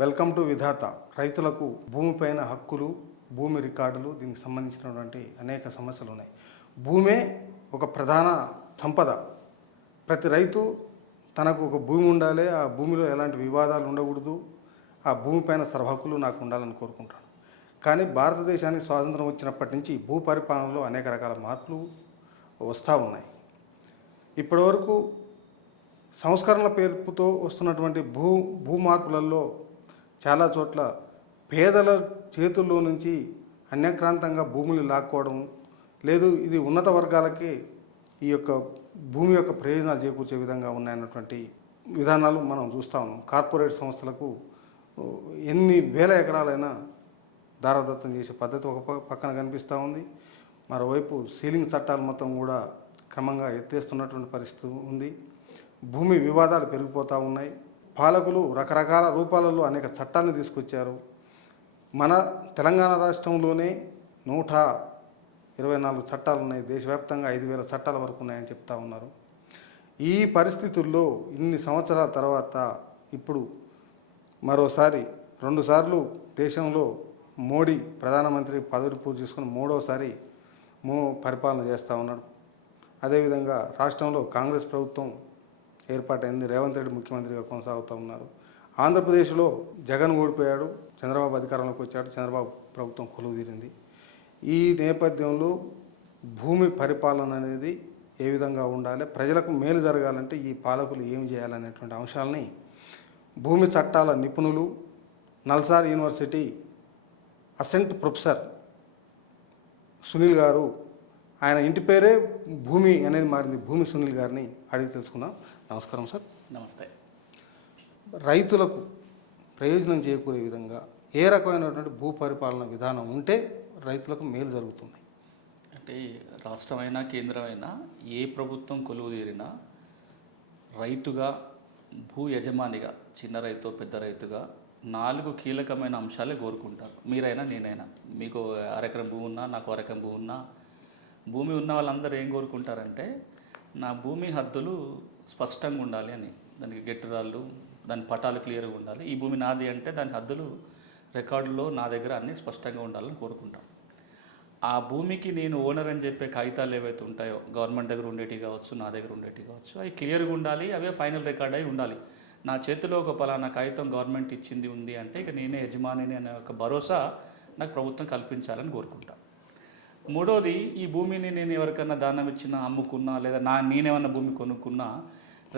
Welcome to విధాత. రైతులకు భూమిపైన హక్కులు, భూమి రికార్డులు, దీనికి సంబంధించినటువంటి అనేక సమస్యలు ఉన్నాయి. భూమే ఒక ప్రధాన సంపద. ప్రతి రైతు తనకు ఒక భూమి ఉండాలి, ఆ భూమిలో ఎలాంటి వివాదాలు ఉండకూడదు, ఆ భూమిపైన సర్వహక్కులు నాకు ఉండాలని కోరుకుంటాను. కానీ భారతదేశానికి స్వాతంత్రం వచ్చినప్పటి నుంచి భూ పరిపాలనలో అనేక రకాల మార్పులు వస్తూ ఉన్నాయి. ఇప్పటివరకు సంస్కరణల పేరుతో వస్తున్నటువంటి భూ మార్పులలో చాలా చోట్ల పేదల చేతుల్లో నుంచి అన్యక్రాంతంగా భూములు లాక్కోవడం లేదు, ఇది ఉన్నత వర్గాలకి ఈ యొక్క భూమి యొక్క ప్రయోజనాలు చేకూర్చే విధంగా ఉన్నాయన్నటువంటి విధానాలు మనం చూస్తూ ఉన్నాం. కార్పొరేట్ సంస్థలకు ఎన్ని వేల ఎకరాలైనా దారాదత్తం చేసే పద్ధతి ఒక పక్కన కనిపిస్తూ ఉంది. మరోవైపు సీలింగ్ చట్టాలు మొత్తం కూడా క్రమంగా ఎత్తేస్తున్నటువంటి పరిస్థితి ఉంది. భూమి వివాదాలు పెరిగిపోతూ ఉన్నాయి. పాలకులు రకరకాల రూపాలలో అనేక చట్టాలను తీసుకొచ్చారు. మన తెలంగాణ రాష్ట్రంలోనే 124 చట్టాలు ఉన్నాయి. దేశవ్యాప్తంగా 5,000 చట్టాల వరకు ఉన్నాయని చెప్తా ఉన్నారు. ఈ పరిస్థితుల్లో ఇన్ని సంవత్సరాల తర్వాత ఇప్పుడు మరోసారి 2 సార్లు దేశంలో మోడీ ప్రధానమంత్రి పదవి పూర్తి చేసుకుని 3వసారి పరిపాలన చేస్తూ ఉన్నాడు. అదేవిధంగా రాష్ట్రంలో కాంగ్రెస్ ప్రభుత్వం ఏర్పాటైంది. రేవంత్ రెడ్డి ముఖ్యమంత్రిగా కొనసాగుతూ ఉన్నారు. ఆంధ్రప్రదేశ్లో జగన్ ఓడిపోయాడు, చంద్రబాబు అధికారంలోకి వచ్చాడు, చంద్రబాబు ప్రభుత్వం కొలువుదీరింది. ఈ నేపథ్యంలో భూమి పరిపాలన అనేది ఏ విధంగా ఉండాలి, ప్రజలకు మేలు జరగాలంటే ఈ పాలకులు ఏమి చేయాలనేటువంటి అంశాలని భూమి చట్టాల నిపుణులు, NALSAR university assistant professor Sunil గారు, ఆయన ఇంటి పేరే భూమి అనేది మారింది, భూమి సునీల్ గారిని అడిగి తెలుసుకుందాం. నమస్కారం సార్. నమస్తే. రైతులకు ప్రయోజనం చేకూరే విధంగా ఏ రకమైనటువంటి భూ పరిపాలన విధానం ఉంటే రైతులకు మేలు జరుగుతుంది? అంటే రాష్ట్రమైనా కేంద్రమైనా ఏ ప్రభుత్వం కొలువుదీరినా రైతుగా, భూ యజమానిగా, చిన్న రైతు పెద్ద రైతుగా 4 కీలకమైన అంశాలే కోరుకుంటారు. మీరైనా నేనైనా, మీకు అరెకరం భూమి ఉన్నా, నాకు అరెకరం భూమి ఉన్నా, భూమి ఉన్న వాళ్ళందరూ ఏం కోరుకుంటారంటే నా భూమి హద్దులు స్పష్టంగా ఉండాలి అని. దానికి గెట్టురాళ్ళు, దాని పటాలు క్లియర్గా ఉండాలి. ఈ భూమి నాది అంటే దాని హద్దులు రికార్డులో నా దగ్గర అన్నీ స్పష్టంగా ఉండాలని కోరుకుంటాం. ఆ భూమికి నేను ఓనర్ అని చెప్పే కాగితాలు ఏవైతే ఉంటాయో గవర్నమెంట్ దగ్గర ఉండేటివి కావచ్చు, నా దగ్గర ఉండేటివి కావచ్చు, అవి క్లియర్గా ఉండాలి, అవే ఫైనల్ రికార్డ్ అయి ఉండాలి. నా చేతిలో ఒక పలానా కాగితం గవర్నమెంట్ ఇచ్చింది ఉంది అంటే ఇక నేనే యజమానిని అనే ఒక భరోసా నాకు ప్రభుత్వం కల్పించాలని కోరుకుంటాను. మూడోది, ఈ భూమిని నేను ఎవరికైనా దానం ఇచ్చినా, అమ్ముకున్నా, లేదా నేనేమన్నా భూమి కొనుక్కున్నా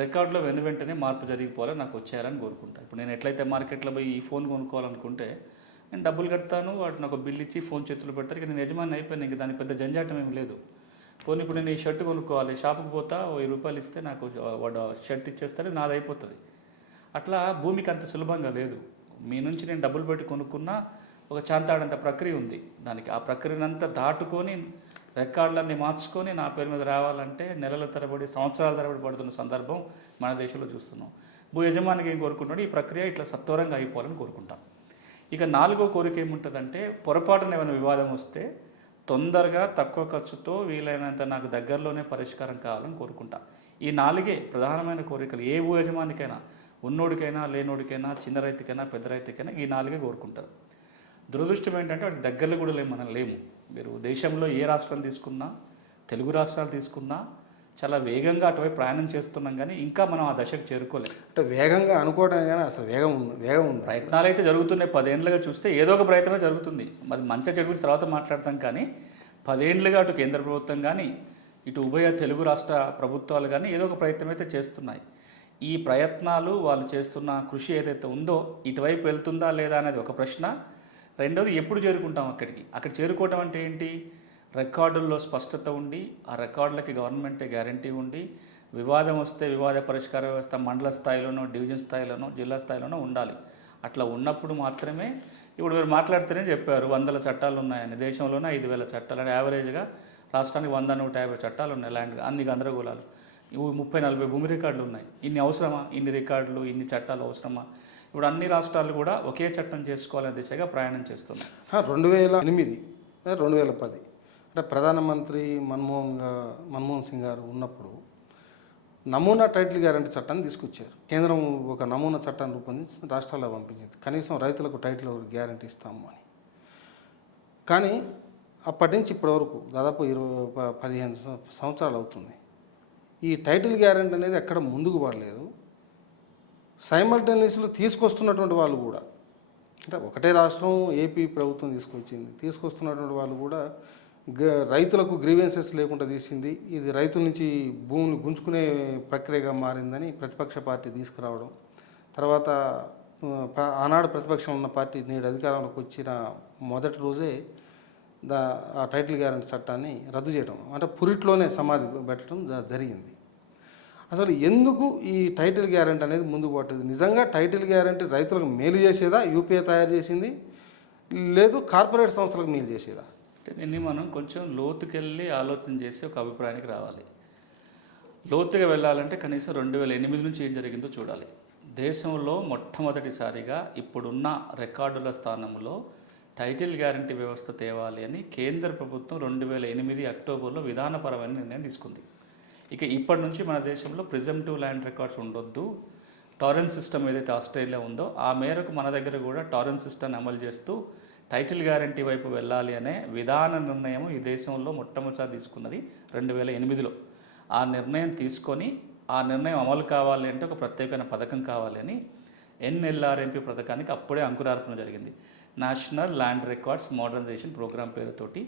రికార్డులో వెంటనే మార్పు జరిగిపోవాలని నాకు వచ్చేయాలని కోరుకుంటాను. ఇప్పుడు నేను ఎట్లయితే మార్కెట్లో పోయి ఈ ఫోన్ కొనుక్కోవాలనుకుంటే నేను డబ్బులు కడతాను, వాటిని ఒక బిల్ ఇచ్చి ఫోన్ చేతులు పెడతారు, ఇక నేను యజమాని అయిపోయాను, ఇంక దానికి పెద్ద జంజాటం ఏమి లేదు. పోనీ ఇప్పుడు నేను ఈ షర్ట్ కొనుక్కోవాలి, షాపుకి పోతా 1000 రూపాయలు ఇస్తే నాకు వాడు షర్ట్ ఇచ్చేస్తే నాది అయిపోతుంది. అట్లా భూమికి అంత సులభంగా లేదు. మీ నుంచి నేను డబ్బులు పెట్టి కొనుక్కున్నా ఒక చాంతాడంత ప్రక్రియ ఉంది. దానికి ఆ ప్రక్రియనంతా దాటుకొని రికార్డులన్నీ మార్చుకొని నా పేరు మీద రావాలంటే నెలల తరబడి, సంవత్సరాల తరబడి పడుతున్న సందర్భం మన దేశంలో చూస్తున్నాం. భూ యజమానికి ఏం కోరుకుంటాడు, ఈ ప్రక్రియ ఇట్లా సత్వరంగా అయిపోవాలని కోరుకుంటాం. ఇక 4వ కోరిక ఏముంటుందంటే, పొరపాటున ఏమైనా వివాదం వస్తే తొందరగా తక్కువ ఖర్చుతో వీలైనంత నాకు దగ్గరలోనే పరిష్కారం కావాలని కోరుకుంటా. ఈ 4 ప్రధానమైన కోరికలు. ఏ భూ యజమానికైనా, ఉన్నోడికైనా లేనోడికైనా, చిన్న రైతుకైనా పెద్ద రైతుకైనా ఈ 4 కోరుకుంటారు. దురదృష్టం ఏంటంటే వాటి దగ్గరలో కూడా మనం లేము. మీరు దేశంలో ఏ రాష్ట్రం తీసుకున్నా, తెలుగు రాష్ట్రాలు తీసుకున్నా చాలా వేగంగా అటువైపు ప్రయాణం చేస్తున్నాం, కానీ ఇంకా మనం ఆ దశకు చేరుకోలేము. అంటే వేగంగా అనుకోవడం కానీ అసలు వేగం ఉంది. ప్రయత్నాలు అయితే జరుగుతున్నాయి. 10 ఏళ్ళుగా చూస్తే ఏదో ఒక ప్రయత్నమే జరుగుతుంది. మరి మంచి చెడు తర్వాత మాట్లాడతాం, కానీ 10 ఏళ్ళుగా అటు కేంద్ర ప్రభుత్వం కానీ, ఇటు ఉభయ తెలుగు రాష్ట్ర ప్రభుత్వాలు కానీ ఏదో ఒక ప్రయత్నం అయితే చేస్తున్నాయి. ఈ ప్రయత్నాలు, వాళ్ళు చేస్తున్న కృషి ఏదైతే ఉందో ఇటువైపు వెళ్తుందా లేదా అనేది ఒక ప్రశ్న. రెండోది, ఎప్పుడు చేరుకుంటాం అక్కడికి? అక్కడ చేరుకోవటం అంటే ఏంటి? రికార్డుల్లో స్పష్టత ఉండి, ఆ రికార్డులకి గవర్నమెంటే గ్యారంటీ ఉండి, వివాదం వస్తే వివాద పరిష్కార వ్యవస్థ మండల స్థాయిలోనో, డివిజన్ స్థాయిలోనో, జిల్లా స్థాయిలోనో ఉండాలి. అట్లా ఉన్నప్పుడు మాత్రమే, ఇప్పుడు మీరు మాట్లాడితేనే చెప్పారు 100 చట్టాలు ఉన్నాయని. దేశంలోనే 5,000 చట్టాలు అంటే యావరేజ్గా రాష్ట్రానికి 100-150 చట్టాలు ఉన్నాయి. ల్యాండ్ అన్ని గందరగోళాలు, ఇవి 30-40 భూమి రికార్డులు ఉన్నాయి. ఇన్ని అవసరమా? ఇన్ని రికార్డులు, ఇన్ని చట్టాలు అవసరమా? ఇప్పుడు అన్ని రాష్ట్రాలు కూడా ఒకే చట్టం చేసుకోవాలనే దిశగా ప్రయాణం చేస్తున్నాయి. 2008, 2010 అంటే ప్రధానమంత్రి మన్మోహన్ సింగ్ గారు ఉన్నప్పుడు నమూనా టైటిల్ గ్యారంటీ చట్టాన్ని తీసుకొచ్చారు. కేంద్రం ఒక నమూనా చట్టాన్ని రూపొందించి రాష్ట్రాలకు పంపించింది. కనీసం రైతులకు టైటిల్ గ్యారంటీ ఇస్తాము అని. కానీ అప్పటి నుంచి ఇప్పటి వరకు దాదాపు 15 సంవత్సరాలు అవుతుంది. ఈ టైటిల్ గ్యారంటీ అనేది ఎక్కడ ముందుకు పడలేదు. సైమల్టేనియస్లో తీసుకొస్తున్నటువంటి వాళ్ళు కూడా, అంటే ఒకటే రాష్ట్రం ఏపీ ప్రభుత్వం తీసుకొస్తున్నటువంటి వాళ్ళు కూడా రైతులకు గ్రీవెన్సెస్ లేకుండా తీసింది. ఇది రైతుల నుంచి భూమిని గుంజుకునే ప్రక్రియగా మారిందని ప్రతిపక్ష పార్టీ తీసుకురావడం, తర్వాత ఆనాడు ప్రతిపక్షంలో ఉన్న పార్టీ నేడు అధికారంలోకి వచ్చిన మొదటి రోజే ఆ టైటిల్ గ్యారంటీ చట్టాన్ని రద్దు చేయడం, అంటే పురిట్లోనే సమాధి పెట్టడం జరిగింది. అసలు ఎందుకు ఈ టైటిల్ గ్యారంటీ అనేది ముందుకు పట్టేది? నిజంగా టైటిల్ గ్యారంటీ రైతులకు మేలు చేసేదా, యూపీఏ తయారు చేసింది, లేదు కార్పొరేట్ సంస్థలకు మేలు చేసేదా? అంటే దీన్ని మనం కొంచెం లోతుకెళ్ళి ఆలోచన చేసి ఒక అభిప్రాయానికి రావాలి. లోతుగా వెళ్ళాలంటే కనీసం 2008 నుంచి ఏం జరిగిందో చూడాలి. దేశంలో మొట్టమొదటిసారిగా ఇప్పుడున్న రికార్డుల స్థానంలో టైటిల్ గ్యారంటీ వ్యవస్థ తేవాలి అని కేంద్ర ప్రభుత్వం 2008 అక్టోబర్లో విధానపరమైన నిర్ణయం తీసుకుంది. ఇక ఇప్పటి నుంచి మన దేశంలో ప్రిజంప్టివ్ ల్యాండ్ రికార్డ్స్ ఉండొద్దు, టారెన్స్ సిస్టమ్ ఏదైతే ఆస్ట్రేలియా ఉందో ఆ మేరకు మన దగ్గర కూడా టారెన్స్ సిస్టమ్ని అమలు చేస్తూ టైటిల్ గ్యారంటీ వైపు వెళ్ళాలి అనే విధాన నిర్ణయం ఈ దేశంలో మొట్టమొదటిసారి తీసుకున్నది 2008లో. ఆ నిర్ణయం తీసుకొని ఆ నిర్ణయం అమలు కావాలి అంటే ఒక ప్రత్యేకమైన పథకం కావాలి అని ఎన్ఎల్ఆర్ఎంపీ పథకానికి అప్పుడే అంకురార్పణ జరిగింది. National land records modernization programme పేరుతోటి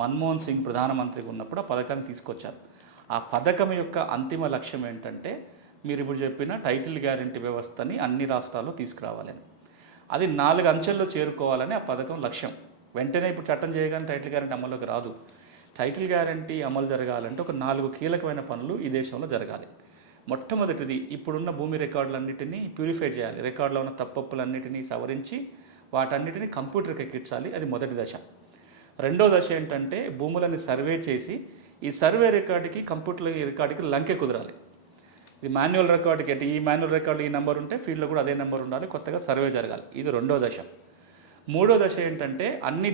మన్మోహన్ సింగ్ ప్రధానమంత్రిగా ఉన్నప్పుడు ఆ పథకాన్ని తీసుకొచ్చారు. ఆ పథకం యొక్క అంతిమ లక్ష్యం ఏంటంటే మీరు ఇప్పుడు చెప్పిన టైటిల్ గ్యారంటీ వ్యవస్థని అన్ని రాష్ట్రాల్లో తీసుకురావాలని, అది 4 అంచెల్లో చేరుకోవాలని ఆ పథకం లక్ష్యం. వెంటనే ఇప్పుడు చట్టం చేయగానే టైటిల్ గ్యారంటీ అమల్లోకి రాదు. టైటిల్ గ్యారంటీ అమలు జరగాలంటే ఒక 4 కీలకమైన పనులు ఈ దేశంలో జరగాలి. మొట్టమొదటిది ఇప్పుడున్న భూమి రికార్డులన్నిటినీ ప్యూరిఫై చేయాలి. రికార్డులో ఉన్న తప్పొప్పులన్నిటినీ సవరించి వాటన్నిటిని కంప్యూటర్కి ఎక్కించాలి. అది మొదటి దశ. రెండో దశ ఏంటంటే భూములని సర్వే చేసి ఈ సర్వే రికార్డుకి కంప్యూటర్ రికార్డుకి లంకె కుదరాలి. ఇది మాన్యువల్ రికార్డుకి అంటే ఈ మాన్యువల్ రికార్డు ఈ నెంబర్ ఉంటే ఫీల్డ్లో కూడా అదే నెంబర్ ఉండాలి, కొత్తగా సర్వే జరగాలి. ఇది రెండో దశ. మూడో దశ ఏంటంటే అన్ని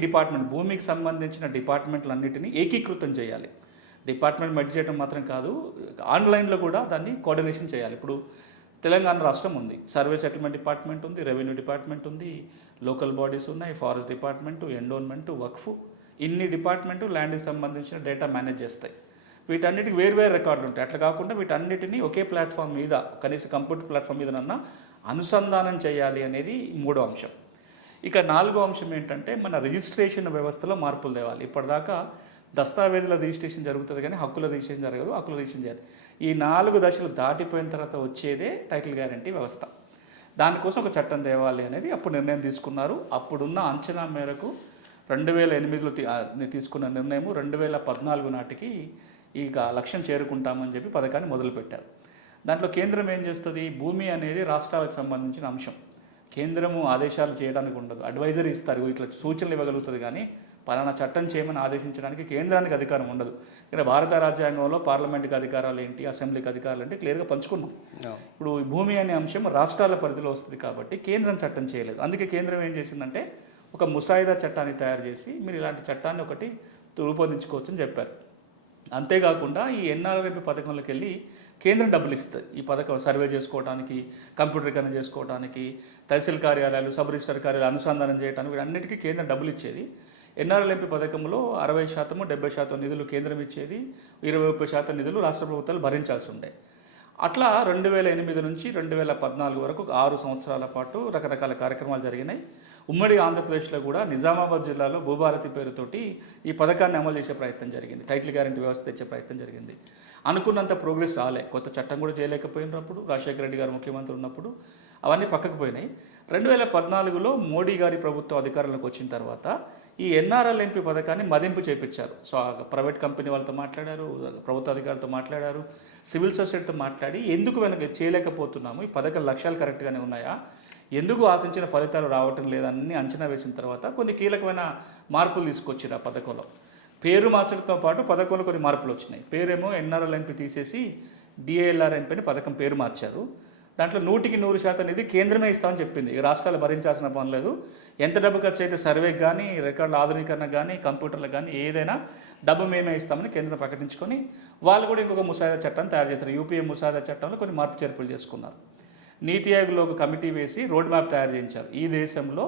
భూమికి సంబంధించిన డిపార్ట్మెంట్లన్నిటినీ ఏకీకృతం చేయాలి. డిపార్ట్మెంట్ మెర్జ్ చేయడం మాత్రం కాదు, ఆన్లైన్లో కూడా దాన్ని కోఆర్డినేషన్ చేయాలి. ఇప్పుడు తెలంగాణ రాష్ట్రం ఉంది, సర్వే సెటిల్మెంట్ డిపార్ట్మెంట్ ఉంది, రెవెన్యూ డిపార్ట్మెంట్ ఉంది, లోకల్ బాడీస్ ఉన్నాయి, ఫారెస్ట్ డిపార్ట్మెంటు, ఎండోన్మెంటు, వక్ఫ్, ఇన్ని డిపార్ట్మెంటు ల్యాండ్కి సంబంధించిన డేటా మేనేజ్ చేస్తాయి. వీటన్నిటికి వేర్వేరు రికార్డులు ఉంటాయి. అట్లా కాకుండా వీటన్నిటిని ఒకే ప్లాట్ఫామ్ మీద, కనీసం కంప్యూటర్ ప్లాట్ఫామ్ మీదనన్నా అనుసంధానం చేయాలి అనేది మూడో అంశం. ఇక నాలుగో అంశం ఏంటంటే మన రిజిస్ట్రేషన్ వ్యవస్థలో మార్పులు తేవాలి. ఇప్పటిదాకా దస్తావేజుల రిజిస్ట్రేషన్ జరుగుతుంది కానీ హక్కుల రిజిస్ట్రేషన్ జరగదు, హక్కుల రిజిస్ట్రేషన్ చేయాలి. ఈ 4 దశలు దాటిపోయిన తర్వాత వచ్చేదే టైటిల్ గ్యారంటీ వ్యవస్థ. దానికోసం ఒక చట్టం తేవాలి అనేది అప్పుడు నిర్ణయం తీసుకున్నారు. అప్పుడున్న అంచనా మేరకు 2008లో తీసుకున్న నిర్ణయము 2014 నాటికి ఇక లక్ష్యం చేరుకుంటామని చెప్పి పథకాన్ని మొదలుపెట్టారు. దాంట్లో కేంద్రం ఏం చేస్తుంది, భూమి అనేది రాష్ట్రాలకు సంబంధించిన అంశం. కేంద్రము ఆదేశాలు చేయడానికి ఉండదు, అడ్వైజరీ ఇస్తారు, ఇట్లా సూచనలు ఇవ్వగలుగుతుంది. కానీ పలానా చట్టం చేయమని ఆదేశించడానికి కేంద్రానికి అధికారం ఉండదు. ఇక్కడ భారత రాజ్యాంగంలో పార్లమెంట్కి అధికారాలు ఏంటి, అసెంబ్లీకి అధికారాలు ఏంటి క్లియర్గా పంచుకున్నాం. ఇప్పుడు భూమి అనే అంశం రాష్ట్రాల పరిధిలో వస్తుంది కాబట్టి కేంద్రం చట్టం చేయలేదు. అందుకే కేంద్రం ఏం చేసిందంటే ఒక ముసాయిదా చట్టాన్ని తయారు చేసి మీరు ఇలాంటి చట్టాన్ని ఒకటి రూపొందించుకోవచ్చు అని చెప్పారు. అంతేకాకుండా ఈ ఎన్ఆర్ఎంపీ పథకంలోకి వెళ్ళి కేంద్రం డబ్బులు ఇస్తుంది. ఈ పథకం సర్వే చేసుకోవడానికి, కంప్యూటరీకరణ చేసుకోవడానికి, తహసీల్ కార్యాలయాలు, సబ్ రిజిస్టర్ కార్యాలయాలు అనుసంధానం చేయడానికి వీటన్నిటికీ కేంద్రం డబ్బులు ఇచ్చేది. ఎన్ఆర్ఎల్ఎంపీ పథకంలో 60%, 70% నిధులు కేంద్రం ఇచ్చేది, 20-30% నిధులు రాష్ట్ర ప్రభుత్వాలు భరించాల్సి ఉండే. అట్లా 2008 నుంచి 2014 వరకు 6 సంవత్సరాల పాటు రకరకాల కార్యక్రమాలు జరిగినాయి. ఉమ్మడి ఆంధ్రప్రదేశ్లో కూడా నిజామాబాద్ జిల్లాలో భూభారతి పేరుతోటి ఈ పథకాన్ని అమలు చేసే ప్రయత్నం జరిగింది, టైటిల్ గ్యారంటీ వ్యవస్థ తెచ్చే ప్రయత్నం జరిగింది. అనుకున్నంత ప్రోగ్రెస్ రాలే, కొత్త చట్టం కూడా చేయలేకపోయినప్పుడు, రాజశేఖర రెడ్డి గారు ముఖ్యమంత్రి ఉన్నప్పుడు అవన్నీ పక్కకు పోయినాయి. 2014లో మోడీ గారి ప్రభుత్వం అధికారంలోకి వచ్చిన తర్వాత ఈ ఎన్ఆర్ఎల్ఎంపీ పథకాన్ని మదింపు చేపించారు. సో ప్రైవేట్ కంపెనీ వాళ్ళతో మాట్లాడారు, ప్రభుత్వ అధికారులతో మాట్లాడారు, సివిల్ సొసైటీతో మాట్లాడి ఎందుకు వెనక చేయలేకపోతున్నాము, ఈ పథకం లక్ష్యాలు కరెక్ట్గానే ఉన్నాయా, ఎందుకు ఆశించిన ఫలితాలు రావటం లేదని అంచనా వేసిన తర్వాత కొన్ని కీలకమైన మార్పులు తీసుకొచ్చారు ఆ పథకంలో. పేరు మార్చడంతో పాటు పథకంలో కొన్ని మార్పులు వచ్చినాయి. పేరేమో ఎన్ఆర్ఎల్ఎంపీ తీసేసి డిఏఎల్ఆర్ఎంపీ అని పథకం పేరు మార్చారు. దాంట్లో 100% నిధి కేంద్రమే ఇస్తామని చెప్పింది. ఈ రాష్ట్రాలు భరించాల్సిన పని లేదు. ఎంత డబ్బు ఖర్చు అయితే సర్వేకి కానీ, రికార్డుల ఆధునీకరణకు కానీ, కంప్యూటర్లకు కానీ ఏదైనా డబ్బు మేమే ఇస్తామని కేంద్రం ప్రకటించుకొని వాళ్ళు కూడా ఇంకొక ముసాయిదా చట్టాన్ని తయారు చేశారు. యూపీఏ ముసాయిదా చట్టంలో కొన్ని మార్పు చేర్పులు చేసుకున్నారు. నీతి ఆయోగ్లో ఒక కమిటీ వేసి రోడ్ మ్యాప్ తయారు చేయించారు. ఈ దేశంలో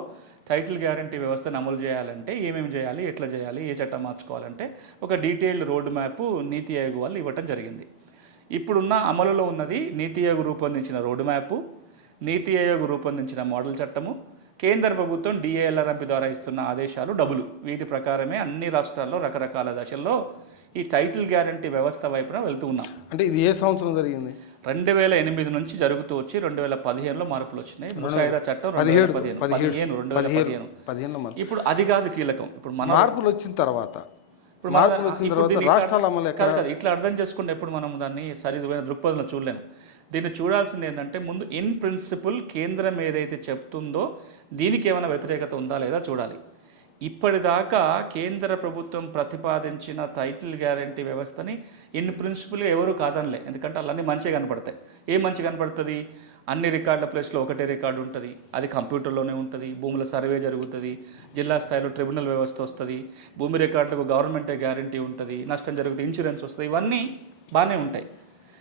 టైటిల్ గ్యారంటీ వ్యవస్థను అమలు చేయాలంటే ఏమేమి చేయాలి, ఎట్లా చేయాలి, ఏ చట్టం మార్చుకోవాలంటే ఒక డీటెయిల్డ్ రోడ్ మ్యాప్ నీతి ఆయోగ్ వాళ్ళు ఇవ్వటం జరిగింది. ఇప్పుడున్న అమలులో ఉన్నది నీతి ఆయోగ్ రూపొందించిన రోడ్ మ్యాప్, నీతి ఆయోగ్ రూపొందించిన మోడల్ చట్టము, కేంద్ర ప్రభుత్వం డిఏఎల్ఆర్ఎంపీ ద్వారా ఇస్తున్న ఆదేశాలు డబులు. వీటి ప్రకారమే అన్ని రాష్ట్రాల్లో రకరకాల దశల్లో ఈ టైటిల్ గ్యారంటీ వ్యవస్థ వైపున వెళ్తూ ఉన్నాం. అంటే ఇది ఏ సంవత్సరం జరిగింది? 2008 నుంచి జరుగుతూ వచ్చి 2015లో మార్పులు వచ్చినాయి. ముసాయిదా చట్టం 2015. ఇప్పుడు అది కాదు కీలకం. ఇప్పుడు మన మార్పులు వచ్చిన తర్వాత రాష్ట్రాల అమలు కాదు. ఇట్లా అర్థం చేసుకుంటే ఎప్పుడు మనం దాన్ని సరిదైన దృక్పథంలో చూడలేము. దీన్ని చూడాల్సింది ఏంటంటే ముందు ఇన్ ప్రిన్సిపల్ కేంద్రం ఏదైతే చెప్తుందో దీనికి ఏమైనా వ్యతిరేకత ఉందా లేదా చూడాలి. ఇప్పటిదాకా కేంద్ర ప్రభుత్వం ప్రతిపాదించిన టైటిల్ గ్యారంటీ వ్యవస్థని ఇన్ ప్రిన్సిపల్ ఎవరు కాదనలే. ఎందుకంటే వాళ్ళన్నీ మంచిగా కనపడతాయి. ఏం మంచిగా కనపడుతుంది? అన్ని రికార్డుల ప్లేస్లో ఒకటే రికార్డు ఉంటుంది, అది కంప్యూటర్లోనే ఉంటుంది, భూముల సర్వే జరుగుతుంది, జిల్లా స్థాయిలో ట్రిబ్యునల్ వ్యవస్థ వస్తుంది, భూమి రికార్డులకు గవర్నమెంటే గ్యారంటీ ఉంటుంది, నష్టం జరుగుతుంది, ఇన్సూరెన్స్ వస్తుంది, ఇవన్నీ బాగానే ఉంటాయి.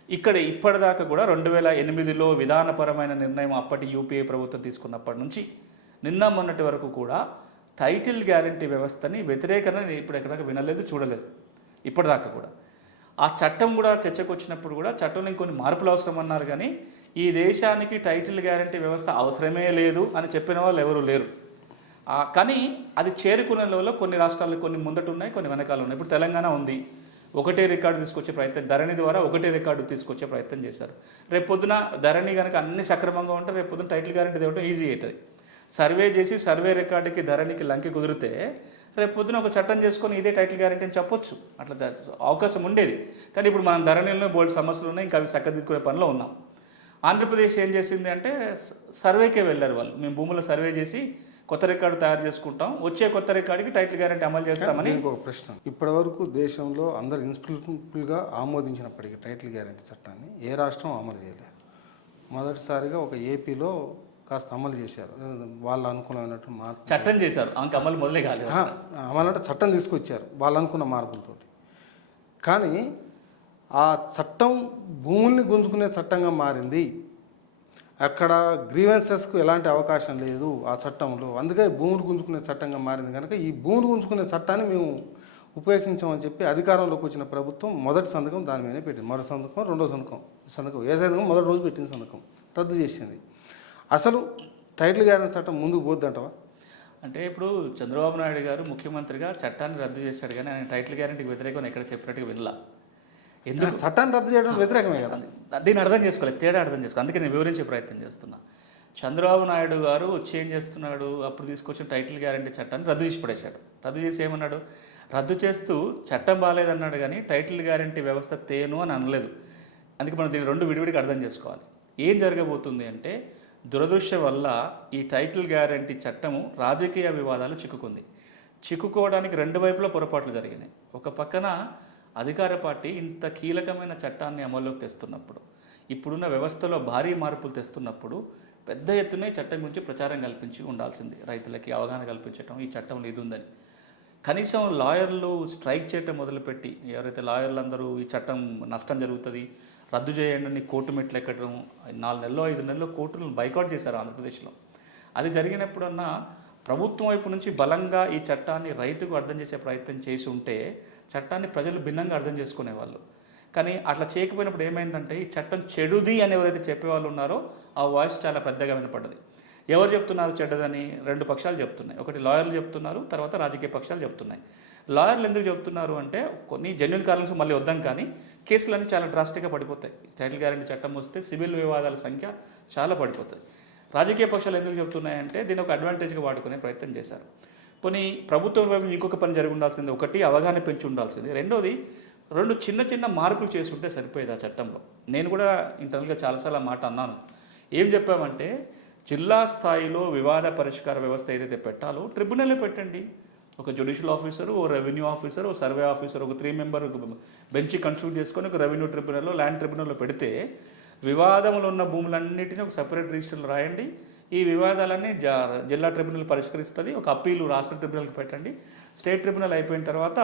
ఇక్కడ ఇప్పటిదాకా కూడా 2008లో విధానపరమైన నిర్ణయం అప్పటి యూపీఏ ప్రభుత్వం తీసుకున్నప్పటి నుంచి నిన్న మొన్నటి వరకు కూడా టైటిల్ గ్యారంటీ వ్యవస్థని వ్యతిరేకరణ ఇప్పుడు ఎక్కడికి వినలేదు, చూడలేదు ఇప్పటిదాకా కూడా. ఆ చట్టం కూడా చర్చకు వచ్చినప్పుడు కూడా చట్టంలో ఇంకొన్ని మార్పులు అవసరం అన్నారు, కానీ ఈ దేశానికి టైటిల్ గ్యారంటీ వ్యవస్థ అవసరమే లేదు అని చెప్పిన వాళ్ళు ఎవరు లేరు. కానీ అది చేరుకునే లెవెల్లో కొన్ని రాష్ట్రాలు కొన్ని ముందట ఉన్నాయి, కొన్ని వెనకాల ఉన్నాయి. ఇప్పుడు తెలంగాణ ఉంది, ఒకటే రికార్డు తీసుకొచ్చే ప్రయత్నం, ధరణి ద్వారా ఒకటే రికార్డు తీసుకొచ్చే ప్రయత్నం చేశారు. రేపొద్దున ధరణి కనుక అన్ని సక్రమంగా ఉంటే రేపొద్దున టైటిల్ గ్యారంటీ తేవడం ఈజీ అవుతుంది. సర్వే చేసి సర్వే రికార్డుకి ధరణికి లంకి కుదిరితే రేపొద్దున ఒక చట్టం చేసుకొని ఇదే టైటిల్ గ్యారంటీ అని చెప్పొచ్చు. అట్లా అవకాశం ఉండేది. కానీ ఇప్పుడు మనం ధరణిలో బోల్డ్ సమస్యలు ఉన్నాయి, ఇంకా అవి చక్కదిద్దుకునే పనిలో ఉన్నాం. ఆంధ్రప్రదేశ్ ఏం చేసింది అంటే సర్వేకే వెళ్ళారు వాళ్ళు. మేము భూముల సర్వే చేసి కొత్త రికార్డు తయారు చేసుకుంటాం, వచ్చే కొత్త రికార్డుకి టైటిల్ గ్యారంటీ అమలు చేస్తామని. ఇంకొక ప్రశ్న, ఇప్పటి వరకు దేశంలో అందరు ఇన్స్ప్రిన్సిబుల్గా ఆమోదించినప్పటికీ టైటిల్ గ్యారంటీ చట్టాన్ని ఏ రాష్ట్రం అమలు చేయలేదు. మొదటిసారిగా ఒక ఏపీలో కాస్త అమలు చేశారు, వాళ్ళు అనుకూలమైనట్టు మార్పు చట్టం చేశారు. అమలు మొదలే కాలేదు. అమలు అంటే చట్టం తీసుకొచ్చారు వాళ్ళు అనుకున్న మార్పులతో. కానీ ఆ చట్టం భూముల్ని గుంజుకునే చట్టంగా మారింది. అక్కడ గ్రీవెన్సెస్కు ఎలాంటి అవకాశం లేదు ఆ చట్టంలో. అందుకే భూములు గుంజుకునే చట్టంగా మారింది కనుక ఈ భూములు గుంజుకునే చట్టాన్ని మేము ఉపయోగించామని చెప్పి అధికారంలోకి వచ్చిన ప్రభుత్వం మొదటి సంతకం దాని మీదనే పెట్టింది. మరో సంతకం, రెండో సంతకం, ఏ సంతకం మొదటి రోజు పెట్టిన సంతకం రద్దు చేసింది. అసలు టైటిల్ గ్యారంటీ చట్టం ముందుకు పోద్దంటవా? అంటే ఇప్పుడు చంద్రబాబు నాయుడు గారు ముఖ్యమంత్రిగా చట్టాన్ని రద్దు చేశాడు, కానీ ఆయన టైటిల్ గ్యారంటీకి వ్యతిరేకం ఎక్కడ చెప్పినట్టుగా వినలా. ఎందుకు చట్టాన్ని రద్దు చేయడం వ్యతిరేకమే కదా? దీన్ని అర్థం చేసుకోలేదు, తేడా అర్థం చేసుకోవాలి. అందుకే నేను వివరించే ప్రయత్నం చేస్తున్నా. చంద్రబాబు నాయుడు గారు వచ్చి ఏం చేస్తున్నాడు, అప్పుడు తీసుకొచ్చిన టైటిల్ గ్యారంటీ చట్టాన్ని రద్దు చేసి పడేశాడు. రద్దు చేసి ఏమన్నాడు, రద్దు చేస్తూ చట్టం బాగాలేదన్నాడు, కానీ టైటిల్ గ్యారంటీ వ్యవస్థ తేను అని అనలేదు. అందుకే మనం దీన్ని రెండు విడివిడిగా అర్థం చేసుకోవాలి. ఏం జరగబోతుంది అంటే దురదృష్టం వల్ల ఈ టైటిల్ గ్యారంటీ చట్టము రాజకీయ వివాదాలు చిక్కుకోవడానికి రెండు వైపులా పొరపాట్లు జరిగినాయి. ఒక పక్కన అధికార పార్టీ ఇంత కీలకమైన చట్టాన్ని అమల్లోకి తెస్తున్నప్పుడు, ఇప్పుడున్న వ్యవస్థలో భారీ మార్పులు తెస్తున్నప్పుడు పెద్ద ఎత్తున ఈ చట్టం గురించి ప్రచారం కల్పించి ఉండాల్సింది. రైతులకి అవగాహన కల్పించడం, ఈ చట్టంలో ఇది ఉందని. కనీసం లాయర్లు స్ట్రైక్ చేయటం మొదలుపెట్టి, ఎవరైతే లాయర్లు అందరూ ఈ చట్టం నష్టం జరుగుతుంది రద్దు చేయండి కోర్టు మెట్లు ఎక్కడం, 4 నెలలో 5 నెలల్లో కోర్టులను బైకాట్ చేశారు ఆంధ్రప్రదేశ్లో. అది జరిగినప్పుడన్నా ప్రభుత్వం వైపు నుంచి బలంగా ఈ చట్టాన్ని రైతుకు అర్థం చేసే ప్రయత్నం చేసి ఉంటే చట్టాన్ని ప్రజలు భిన్నంగా అర్థం చేసుకునేవాళ్ళు. కానీ అట్లా చేయకపోయినప్పుడు ఏమైందంటే ఈ చట్టం చెడుది అని ఎవరైతే చెప్పేవాళ్ళు ఉన్నారో ఆ వాయిస్ చాలా పెద్దగా వినపడ్డది. ఎవరు చెప్తున్నారు చెడ్డదని? 2 పక్షాలు చెప్తున్నాయి. ఒకటి లాయర్లు చెప్తున్నారు, తర్వాత రాజకీయ పక్షాలు చెప్తున్నాయి. లాయర్లు ఎందుకు చెప్తున్నారు అంటే కొన్ని జెన్యున్ కారణాలు మళ్ళీ వద్దాం, కానీ కేసులన్నీ చాలా డ్రాస్టిక్గా పడిపోతాయి. టైటిల్ గ్యారంటీ చట్టం వస్తే సివిల్ వివాదాల సంఖ్య చాలా పడిపోతుంది. రాజకీయ పక్షాలు ఎందుకు చెప్తున్నాయంటే దీన్ని ఒక అడ్వాంటేజ్గా వాడుకునే ప్రయత్నం చేశారు. కొన్ని ప్రభుత్వం వైపు ఇంకొక పని జరిగి ఉండాల్సింది, ఒకటి అవగాహన పెంచి ఉండాల్సింది, రెండోది 2 చిన్న మార్పులు చేసి ఉంటే సరిపోయేది ఆ చట్టంలో. నేను కూడా ఇంటర్నల్గా చాలాసార్లు మాట అన్నాను. ఏం చెప్పామంటే జిల్లా స్థాయిలో వివాద పరిష్కార వ్యవస్థ ఏదైతే పెట్టాలో ట్రిబ్యునల్ పెట్టండి. ఒక జ్యుడిషియల్ ఆఫీసరు, ఓ రెవెన్యూ ఆఫీసర్, ఓ సర్వే ఆఫీసర్, ఒక 3 మెంబర్ బెంచ్ కన్స్టిట్యూట్ చేసుకొని ఒక రెవెన్యూ ట్రిబ్యునల్లో, ల్యాండ్ ట్రిబ్యునల్లో పెడితే వివాదములు ఉన్న భూములన్నింటినీ ఒక సెపరేట్ రిజిస్టర్లో రాయండి. ఈ వివాదాలన్నీ జిల్లా ట్రిబ్యునల్ పరిష్కరిస్తుంది. ఒక అప్పీలు రాష్ట్ర ట్రిబ్యునల్కి పెట్టండి. స్టేట్ ట్రిబ్యునల్ అయిపోయిన తర్వాత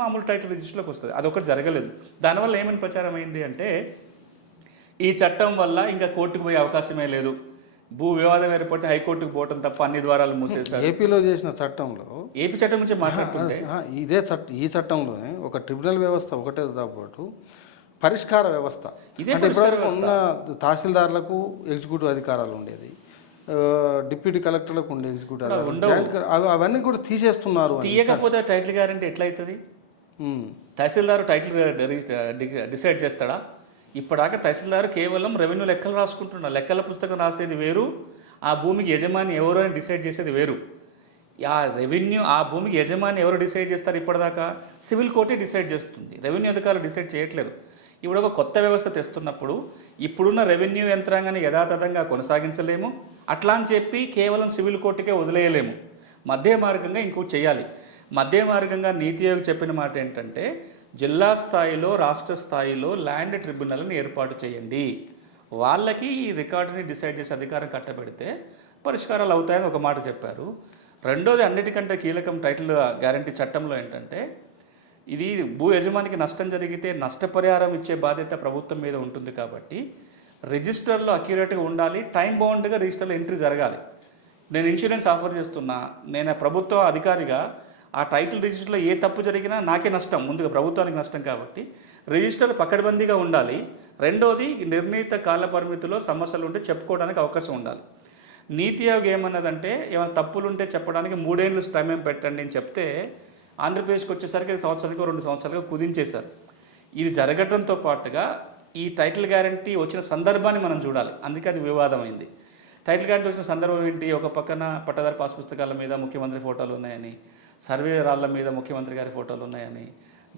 మామూలు టైటిల్ రిజిస్టర్లోకి వస్తుంది. అదొకటి జరగలేదు. దానివల్ల ఏమని ప్రచారం అయింది అంటే ఈ చట్టం వల్ల ఇంకా కోర్టుకు పోయే అవకాశమే లేదు, భూ వివాదం ఏర్పడితే హైకోర్టుకు పోవటం తప్ప అన్ని ద్వారాలు మూసేశారు. ఏపీలో చేసిన చట్టంలో, ఏపీ చట్టం గురించి మాట్లాడుతుంటే ఈ చట్టంలోనే ఒక ట్రిబ్యునల్ వ్యవస్థ ఒకటే పాటు పరిష్కార వ్యవస్థ, ఇదే అంటే ఇప్పటివరకు ఉన్న తహసీల్దార్లకు ఎగ్జిక్యూటివ్ అధికారాలు ఉండేది, డిప్యూటీ కలెక్టర్లకు ఉండే ఎగ్జిక్యూటివ్, అవన్నీ కూడా తీసేస్తున్నారు. తీయకపోతే టైటిల్ గ్యారెంటీ ఎట్లయితుంది? తహసీల్దారు టైటిల్ డిసైడ్ చేస్తాడా? ఇప్పటిదాకా తహసీల్దారు కేవలం రెవెన్యూ లెక్కలు రాసుకుంటున్నారు. లెక్కల పుస్తకం రాసేది వేరు, ఆ భూమికి యజమాని ఎవరు అని డిసైడ్ చేసేది వేరు. ఆ భూమికి యజమాని ఎవరు డిసైడ్ చేస్తారు? ఇప్పటిదాకా సివిల్ కోర్టే డిసైడ్ చేస్తుంది, రెవెన్యూ అధికారులు డిసైడ్ చేయట్లేదు. ఇప్పుడు ఒక కొత్త వ్యవస్థ తెస్తున్నప్పుడు ఇప్పుడున్న రెవెన్యూ యంత్రాంగాన్ని యథాతథంగా కొనసాగించలేము, అట్లా అని చెప్పి కేవలం సివిల్ కోర్టుకే వదిలేయలేము. మధ్య మార్గంగా ఇంకోటి చేయాలి. మధ్య మార్గంగా నీతి ఆయోగ్ చెప్పిన మాట ఏంటంటే జిల్లా స్థాయిలో, రాష్ట్ర స్థాయిలో ల్యాండ్ ట్రిబ్యునల్ని ఏర్పాటు చేయండి, వాళ్ళకి ఈ రికార్డుని డిసైడ్ చేసే అధికారం కట్టబెడితే పరిష్కారాలు అవుతాయని ఒక మాట చెప్పారు. రెండోది, అన్నిటికంటే కీలకం టైటిల్ గ్యారంటీ చట్టంలో ఏంటంటే ఇది భూ యజమానికి నష్టం జరిగితే నష్టపరిహారం ఇచ్చే బాధ్యత ప్రభుత్వం మీద ఉంటుంది. కాబట్టి రిజిస్టర్లో అక్యురేట్గా ఉండాలి, టైం బౌండ్గా రిజిస్టర్లో ఎంట్రీ జరగాలి. నేను ఇన్సూరెన్స్ ఆఫర్ చేస్తున్నా, నేను ప్రభుత్వ అధికారిగా ఆ టైటిల్ రిజిస్టర్లో ఏ తప్పు జరిగినా నాకే నష్టం, ముందుగా ప్రభుత్వానికి నష్టం. కాబట్టి రిజిస్టర్ పకడ్బందీగా ఉండాలి. రెండోది, నిర్ణీత కాల పరిమితిలో సమస్యలు ఉంటే చెప్పుకోవడానికి అవకాశం ఉండాలి. నీతి ఆయోగ్ ఏమన్నదంటే ఏమైనా తప్పులుంటే చెప్పడానికి 3 ఏళ్ళు సమయం పెట్టండి అని చెప్తే ఆంధ్రప్రదేశ్కి వచ్చేసరికి సంవత్సరానికి 2 సంవత్సరాలుగా కుదించేశారు. ఇది జరగడంతో పాటుగా ఈ టైటిల్ గ్యారంటీ వచ్చిన సందర్భాన్ని మనం చూడాలి, అందుకే అది వివాదమైంది. టైటిల్ గ్యారంటీ వచ్చిన సందర్భం ఏంటి? ఒక పక్కన పట్టదారు పాస్ పుస్తకాల మీద ముఖ్యమంత్రి ఫోటోలు ఉన్నాయని, సర్వే రాళ్ల మీద ముఖ్యమంత్రి గారి ఫోటోలు ఉన్నాయని,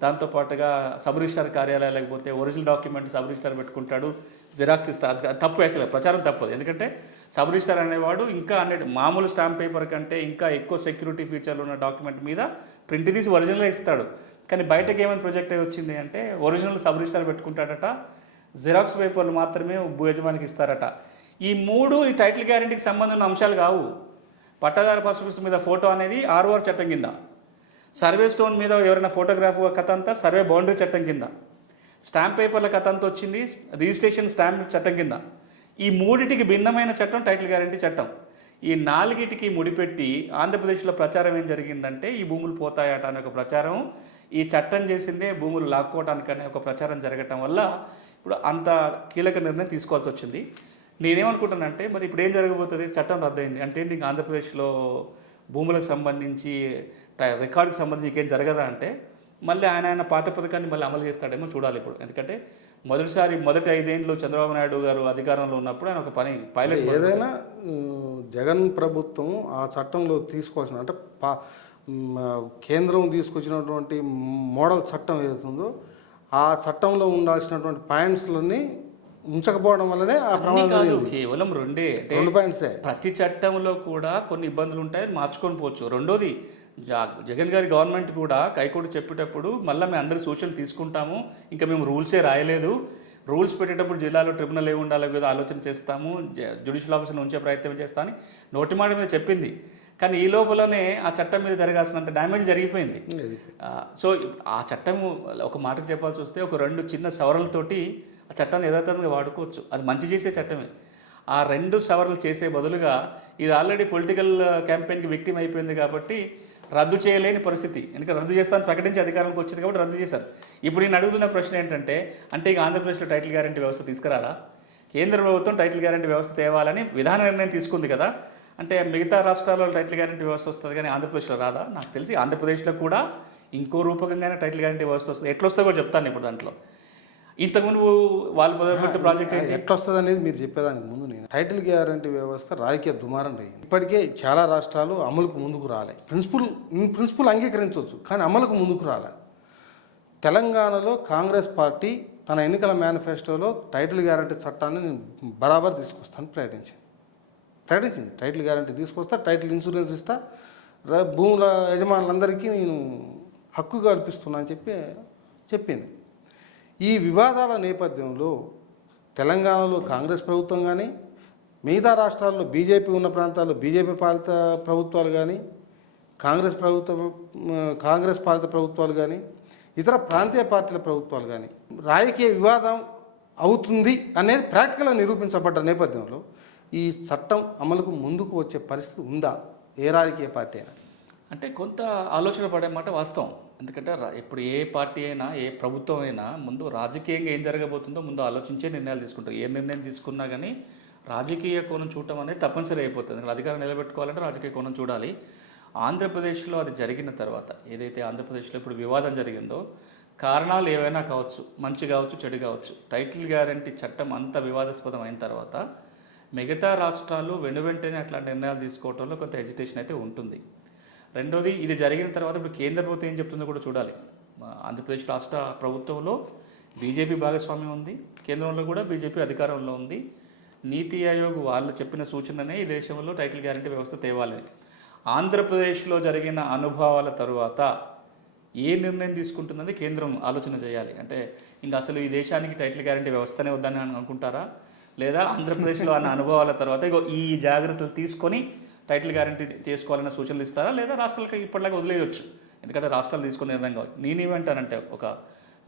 దాంతోపాటుగా సబ్ రిజిస్టార్ కార్యాలయాలు లేకపోతే ఒరిజినల్ డాక్యుమెంట్ సబ్ రిజిస్టార్ పెట్టుకుంటాడు, జిరాక్స్ ఇస్తారు. తప్పు, యాక్చువల్గా ప్రచారం తప్పదు. ఎందుకంటే సబ్ రిజిస్టార్ అనేవాడు ఇంకా మామూలు స్టాంప్ పేపర్ కంటే ఇంకా ఎక్కువ సెక్యూరిటీ ఫీచర్లు ఉన్న డాక్యుమెంట్ మీద ప్రింట్ తీసి ఒరిజినల్గా ఇస్తాడు. కానీ బయటకు ఏమైనా ప్రొజెక్ట్ అయి వచ్చింది అంటే ఒరిజినల్ సబ్ రిజిస్టార్ పెట్టుకుంటాడట, జిరాక్స్ పేపర్లు మాత్రమే భూ యజమానికి ఇస్తారట. ఈ 3 ఈ టైటిల్ గ్యారెంటీకి సంబంధం ఉన్న అంశాలు కావు. పట్టదారు పాస్ పుస్తకం మీద ఫోటో అనేది ఆర్ఓఆర్ చట్టం కింద, సర్వే స్టోన్ మీద ఎవరైనా ఫోటోగ్రాఫ్ కథ అంతా సర్వే బౌండరీ చట్టం కింద, స్టాంప్ పేపర్ల కథ అంతా వచ్చింది రిజిస్ట్రేషన్ స్టాంప్ చట్టం కింద. ఈ 3టికి భిన్నమైన చట్టం టైటిల్ గ్యారెంటీ చట్టం. ఈ 4టికి ముడిపెట్టి ఆంధ్రప్రదేశ్లో ప్రచారం ఏం జరిగిందంటే ఈ భూములు పోతాయట అనే ఒక ప్రచారం, ఈ చట్టం చేసిందే భూములు లాక్కోవడానికనే ఒక ప్రచారం జరగటం వల్ల ఇప్పుడు అంత కీలక నిర్ణయం తీసుకోవాల్సి వచ్చింది. నేనేమనుకుంటానంటే మరి ఇప్పుడు ఏం జరగబోతుంది? చట్టం రద్దయింది అంటే ఇంక ఆంధ్రప్రదేశ్లో భూములకు సంబంధించి రికార్డుకి సంబంధించి ఇంకేం జరగదా అంటే మళ్ళీ ఆయన పాత పథకాన్ని మళ్ళీ అమలు చేస్తాడేమో చూడాలి ఇప్పుడు. ఎందుకంటే మొదటి 5 ఏళ్ళు చంద్రబాబు నాయుడు గారు అధికారంలో ఉన్నప్పుడు ఆయన ఒక పైలట్ ఏదైనా జగన్ ప్రభుత్వం ఆ చట్టంలో తీసుకోవాల్సిన, అంటే కేంద్రం తీసుకొచ్చినటువంటి మోడల్ చట్టం ఏదైతుందో ఆ చట్టంలో ఉండాల్సినటువంటి పాయింట్స్లని ఉంచకపోవడం వల్లనే ఆ ప్రమాదం. కేవలం 2 పాయింట్సే. ప్రతి చట్టంలో కూడా కొన్ని ఇబ్బందులు ఉంటాయి, మార్చుకొని పోవచ్చు. రెండోది, జగన్ గారి గవర్నమెంట్ కూడా హైకోర్టు చెప్పేటప్పుడు మళ్ళీ మేము అందరి సూచనలు తీసుకుంటాము, ఇంకా మేము రూల్సే రాయలేదు, రూల్స్ పెట్టేటప్పుడు జిల్లాలో ట్రిబ్యునల్ ఏ ఉండాలో ఏదో ఆలోచన చేస్తాము, జ్యుడిషియల్ ఆఫీసర్ని ఉంచే ప్రయత్నం చేస్తామని నోటి మాట మీద చెప్పింది. కానీ ఈ లోపలనే ఆ చట్టం మీద జరగాల్సినంత డ్యామేజ్ జరిగిపోయింది. సో ఆ చట్టం ఒక మాటకు చెప్పాల్సి వస్తే ఒక 2 చిన్న సవరణలతోటి ఆ చట్టాన్ని యథాతథంగా వాడుకోవచ్చు. అది మంచి చేసే చట్టమే. ఆ 2 సవరణలు చేసే బదులుగా ఇది ఆల్రెడీ పొలిటికల్ క్యాంపెయిన్కి విక్టిమ్ అయిపోయింది కాబట్టి రద్దు చేయలేని పరిస్థితి. ఎందుకంటే రద్దు చేస్తాను ప్రకటించి అధికారంలోకి వచ్చింది కాబట్టి రద్దు చేశారు. ఇప్పుడు నేను అడుగుతున్న ప్రశ్న ఏంటంటే అంటే ఇక ఆంధ్రప్రదేశ్లో టైటిల్ గ్యారెంటీ వ్యవస్థ తీసుకురారా? కేంద్ర ప్రభుత్వం టైటిల్ గ్యారెంటీ వ్యవస్థ తేవాలని విధాన నిర్ణయం తీసుకుంది కదా. అంటే మిగతా రాష్ట్రాల్లో టైటిల్ గ్యారెంటీ వ్యవస్థ వస్తుంది కానీ ఆంధ్రప్రదేశ్లో రాదా? నాకు తెలిసి ఆంధ్రప్రదేశ్లో కూడా ఇంకో రూపకంగానే టైటిల్ గ్యారెంటీ వ్యవస్థ వస్తుంది. ఎట్లా వస్తుందో కూడా చెప్తాను ఇప్పుడు. దాంట్లో ఇంతకుముందు వాళ్ళు మొదలుపెట్టిన ప్రాజెక్ట్ ఎట్లా వస్తుంది అనేది మీరు చెప్పేదానికి ముందు నేను టైటిల్ గ్యారంటీ వ్యవస్థ రాజకీయ దుమారం అయింది. ఇప్పటికే చాలా రాష్ట్రాలు అమలుకు ముందుకు రాలే. ప్రిన్సిపల్ అంగీకరించవచ్చు కానీ అమలుకు ముందుకు రాలే. తెలంగాణలో కాంగ్రెస్ పార్టీ తన ఎన్నికల మేనిఫెస్టోలో టైటిల్ గ్యారంటీ చట్టాన్ని నేను బరాబర్ తీసుకొస్తాను ప్రకటించింది. టైటిల్ గ్యారంటీ తీసుకొస్తా, టైటిల్ ఇన్సూరెన్స్ ఇస్తా, భూముల యజమానులందరికీ నేను హక్కు కల్పిస్తున్నా అని చెప్పింది. ఈ వివాదాల నేపథ్యంలో తెలంగాణలో కాంగ్రెస్ ప్రభుత్వం కానీ, మిగతా రాష్ట్రాల్లో బీజేపీ ఉన్న ప్రాంతాల్లో బీజేపీ పాలిత ప్రభుత్వాలు కానీ కాంగ్రెస్ ప్రభుత్వం, కాంగ్రెస్ పాలిత ప్రభుత్వాలు కానీ ఇతర ప్రాంతీయ పార్టీల ప్రభుత్వాలు కానీ రాజకీయ వివాదం అవుతుంది అనేది ప్రాక్టికల్గా నిరూపించబడ్డ నేపథ్యంలో ఈ చట్టం అమలుకు ముందుకు వచ్చే పరిస్థితి ఉందా ఏ రాజకీయ పార్టీ అయినా? అంటే కొంత ఆలోచన పడే మాట వాస్తవం. ఎందుకంటే ఇప్పుడు ఏ పార్టీ అయినా ఏ ప్రభుత్వం అయినా ముందు రాజకీయంగా ఏం జరగబోతుందో ముందు ఆలోచించే నిర్ణయాలు తీసుకుంటారు. ఏ నిర్ణయం తీసుకున్నా కానీ రాజకీయ కోణం చూడటం అనేది తప్పనిసరి అయిపోతుంది. ఎందుకంటే అధికారం నిలబెట్టుకోవాలంటే రాజకీయ కోణం చూడాలి. ఆంధ్రప్రదేశ్లో అది జరిగిన తర్వాత, ఏదైతే ఆంధ్రప్రదేశ్లో ఇప్పుడు వివాదం జరిగిందో, కారణాలు ఏవైనా కావచ్చు, మంచి కావచ్చు, చెడు కావచ్చు, టైటిల్ గ్యారంటీ చట్టం అంత వివాదాస్పదం అయిన తర్వాత మిగతా రాష్ట్రాలు వెనువెంటనే అట్లాంటి నిర్ణయాలు తీసుకోవడంలో కొంత హెజిటేషన్ అయితే ఉంటుంది. రెండోది, ఇది జరిగిన తర్వాత ఇప్పుడు కేంద్ర ప్రభుత్వం ఏం చెప్తుందో కూడా చూడాలి. ఆంధ్రప్రదేశ్ రాష్ట్ర ప్రభుత్వంలో బీజేపీ భాగస్వామ్యం ఉంది, కేంద్రంలో కూడా బీజేపీ అధికారంలో ఉంది. నీతి ఆయోగ్ వాళ్ళు చెప్పిన సూచననే ఈ దేశంలో టైటిల్ గ్యారంటీ వ్యవస్థ తేవాలని. ఆంధ్రప్రదేశ్లో జరిగిన అనుభవాల తరువాత ఏ నిర్ణయం తీసుకుంటుందని కేంద్రం ఆలోచన చేయాలి. అంటే ఇంకా అసలు ఈ దేశానికి టైటిల్ గ్యారంటీ వ్యవస్థనే వద్దని అనుకుంటారా, లేదా ఆంధ్రప్రదేశ్లో అన్న అనుభవాల తర్వాత ఇగో ఈ జాగ్రత్తలు తీసుకొని టైటిల్ గ్యారంటీ తీసుకోవాలన్న సూచనలు ఇస్తారా, లేదా రాష్ట్రాలకు ఇప్పటిలాగా వదిలేయచ్చు. ఎందుకంటే రాష్ట్రాలు తీసుకునే నిర్ణయం కావచ్చు. నేనేమంటానంటే, ఒక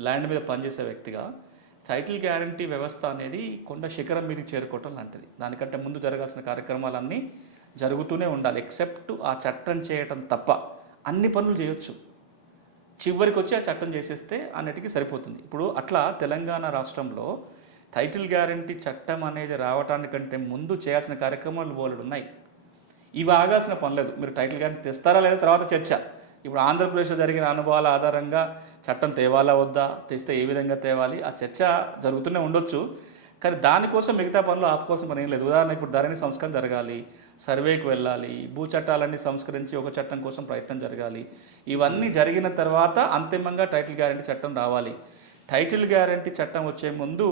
ల్యాండ్ మీద పనిచేసే వ్యక్తిగా టైటిల్ గ్యారంటీ వ్యవస్థ అనేది కొండ శిఖరం మీదకి చేరుకోవటం లాంటిది. దానికంటే ముందు జరగాల్సిన కార్యక్రమాలన్నీ జరుగుతూనే ఉండాలి. ఎక్సెప్ట్ ఆ చట్టం చేయటం తప్ప అన్ని పనులు చేయొచ్చు. చివరికి వచ్చి ఆ చట్టం చేసేస్తే అన్నిటికీ సరిపోతుంది. ఇప్పుడు అట్లా తెలంగాణ రాష్ట్రంలో టైటిల్ గ్యారంటీ చట్టం అనేది రావటానికంటే ముందు చేయాల్సిన కార్యక్రమాలు బోలెడు ఉన్నాయి. ఇవి ఆగాల్సిన పనిలేదు. మీరు టైటిల్ గ్యారంటీ తెస్తారా లేదా తర్వాత చర్చ. ఇప్పుడు ఆంధ్రప్రదేశ్లో జరిగిన అనుభవాల ఆధారంగా చట్టం తేవాలా వద్దా, తెస్తే ఏ విధంగా తేవాలి, ఆ చర్చ జరుగుతూనే ఉండొచ్చు. కానీ దానికోసం మిగతా పనులు ఆపుకోవాల్సిన పని ఏం లేదు. ఉదాహరణకు ఇప్పుడు ధరణి సంస్కరణ జరగాలి, సర్వేకి వెళ్ళాలి, భూ చట్టాలన్నీ సంస్కరించి ఒక చట్టం కోసం ప్రయత్నం జరగాలి. ఇవన్నీ జరిగిన తర్వాత అంతిమంగా టైటిల్ గ్యారంటీ చట్టం రావాలి. టైటిల్ గ్యారంటీ చట్టం వచ్చే ముందు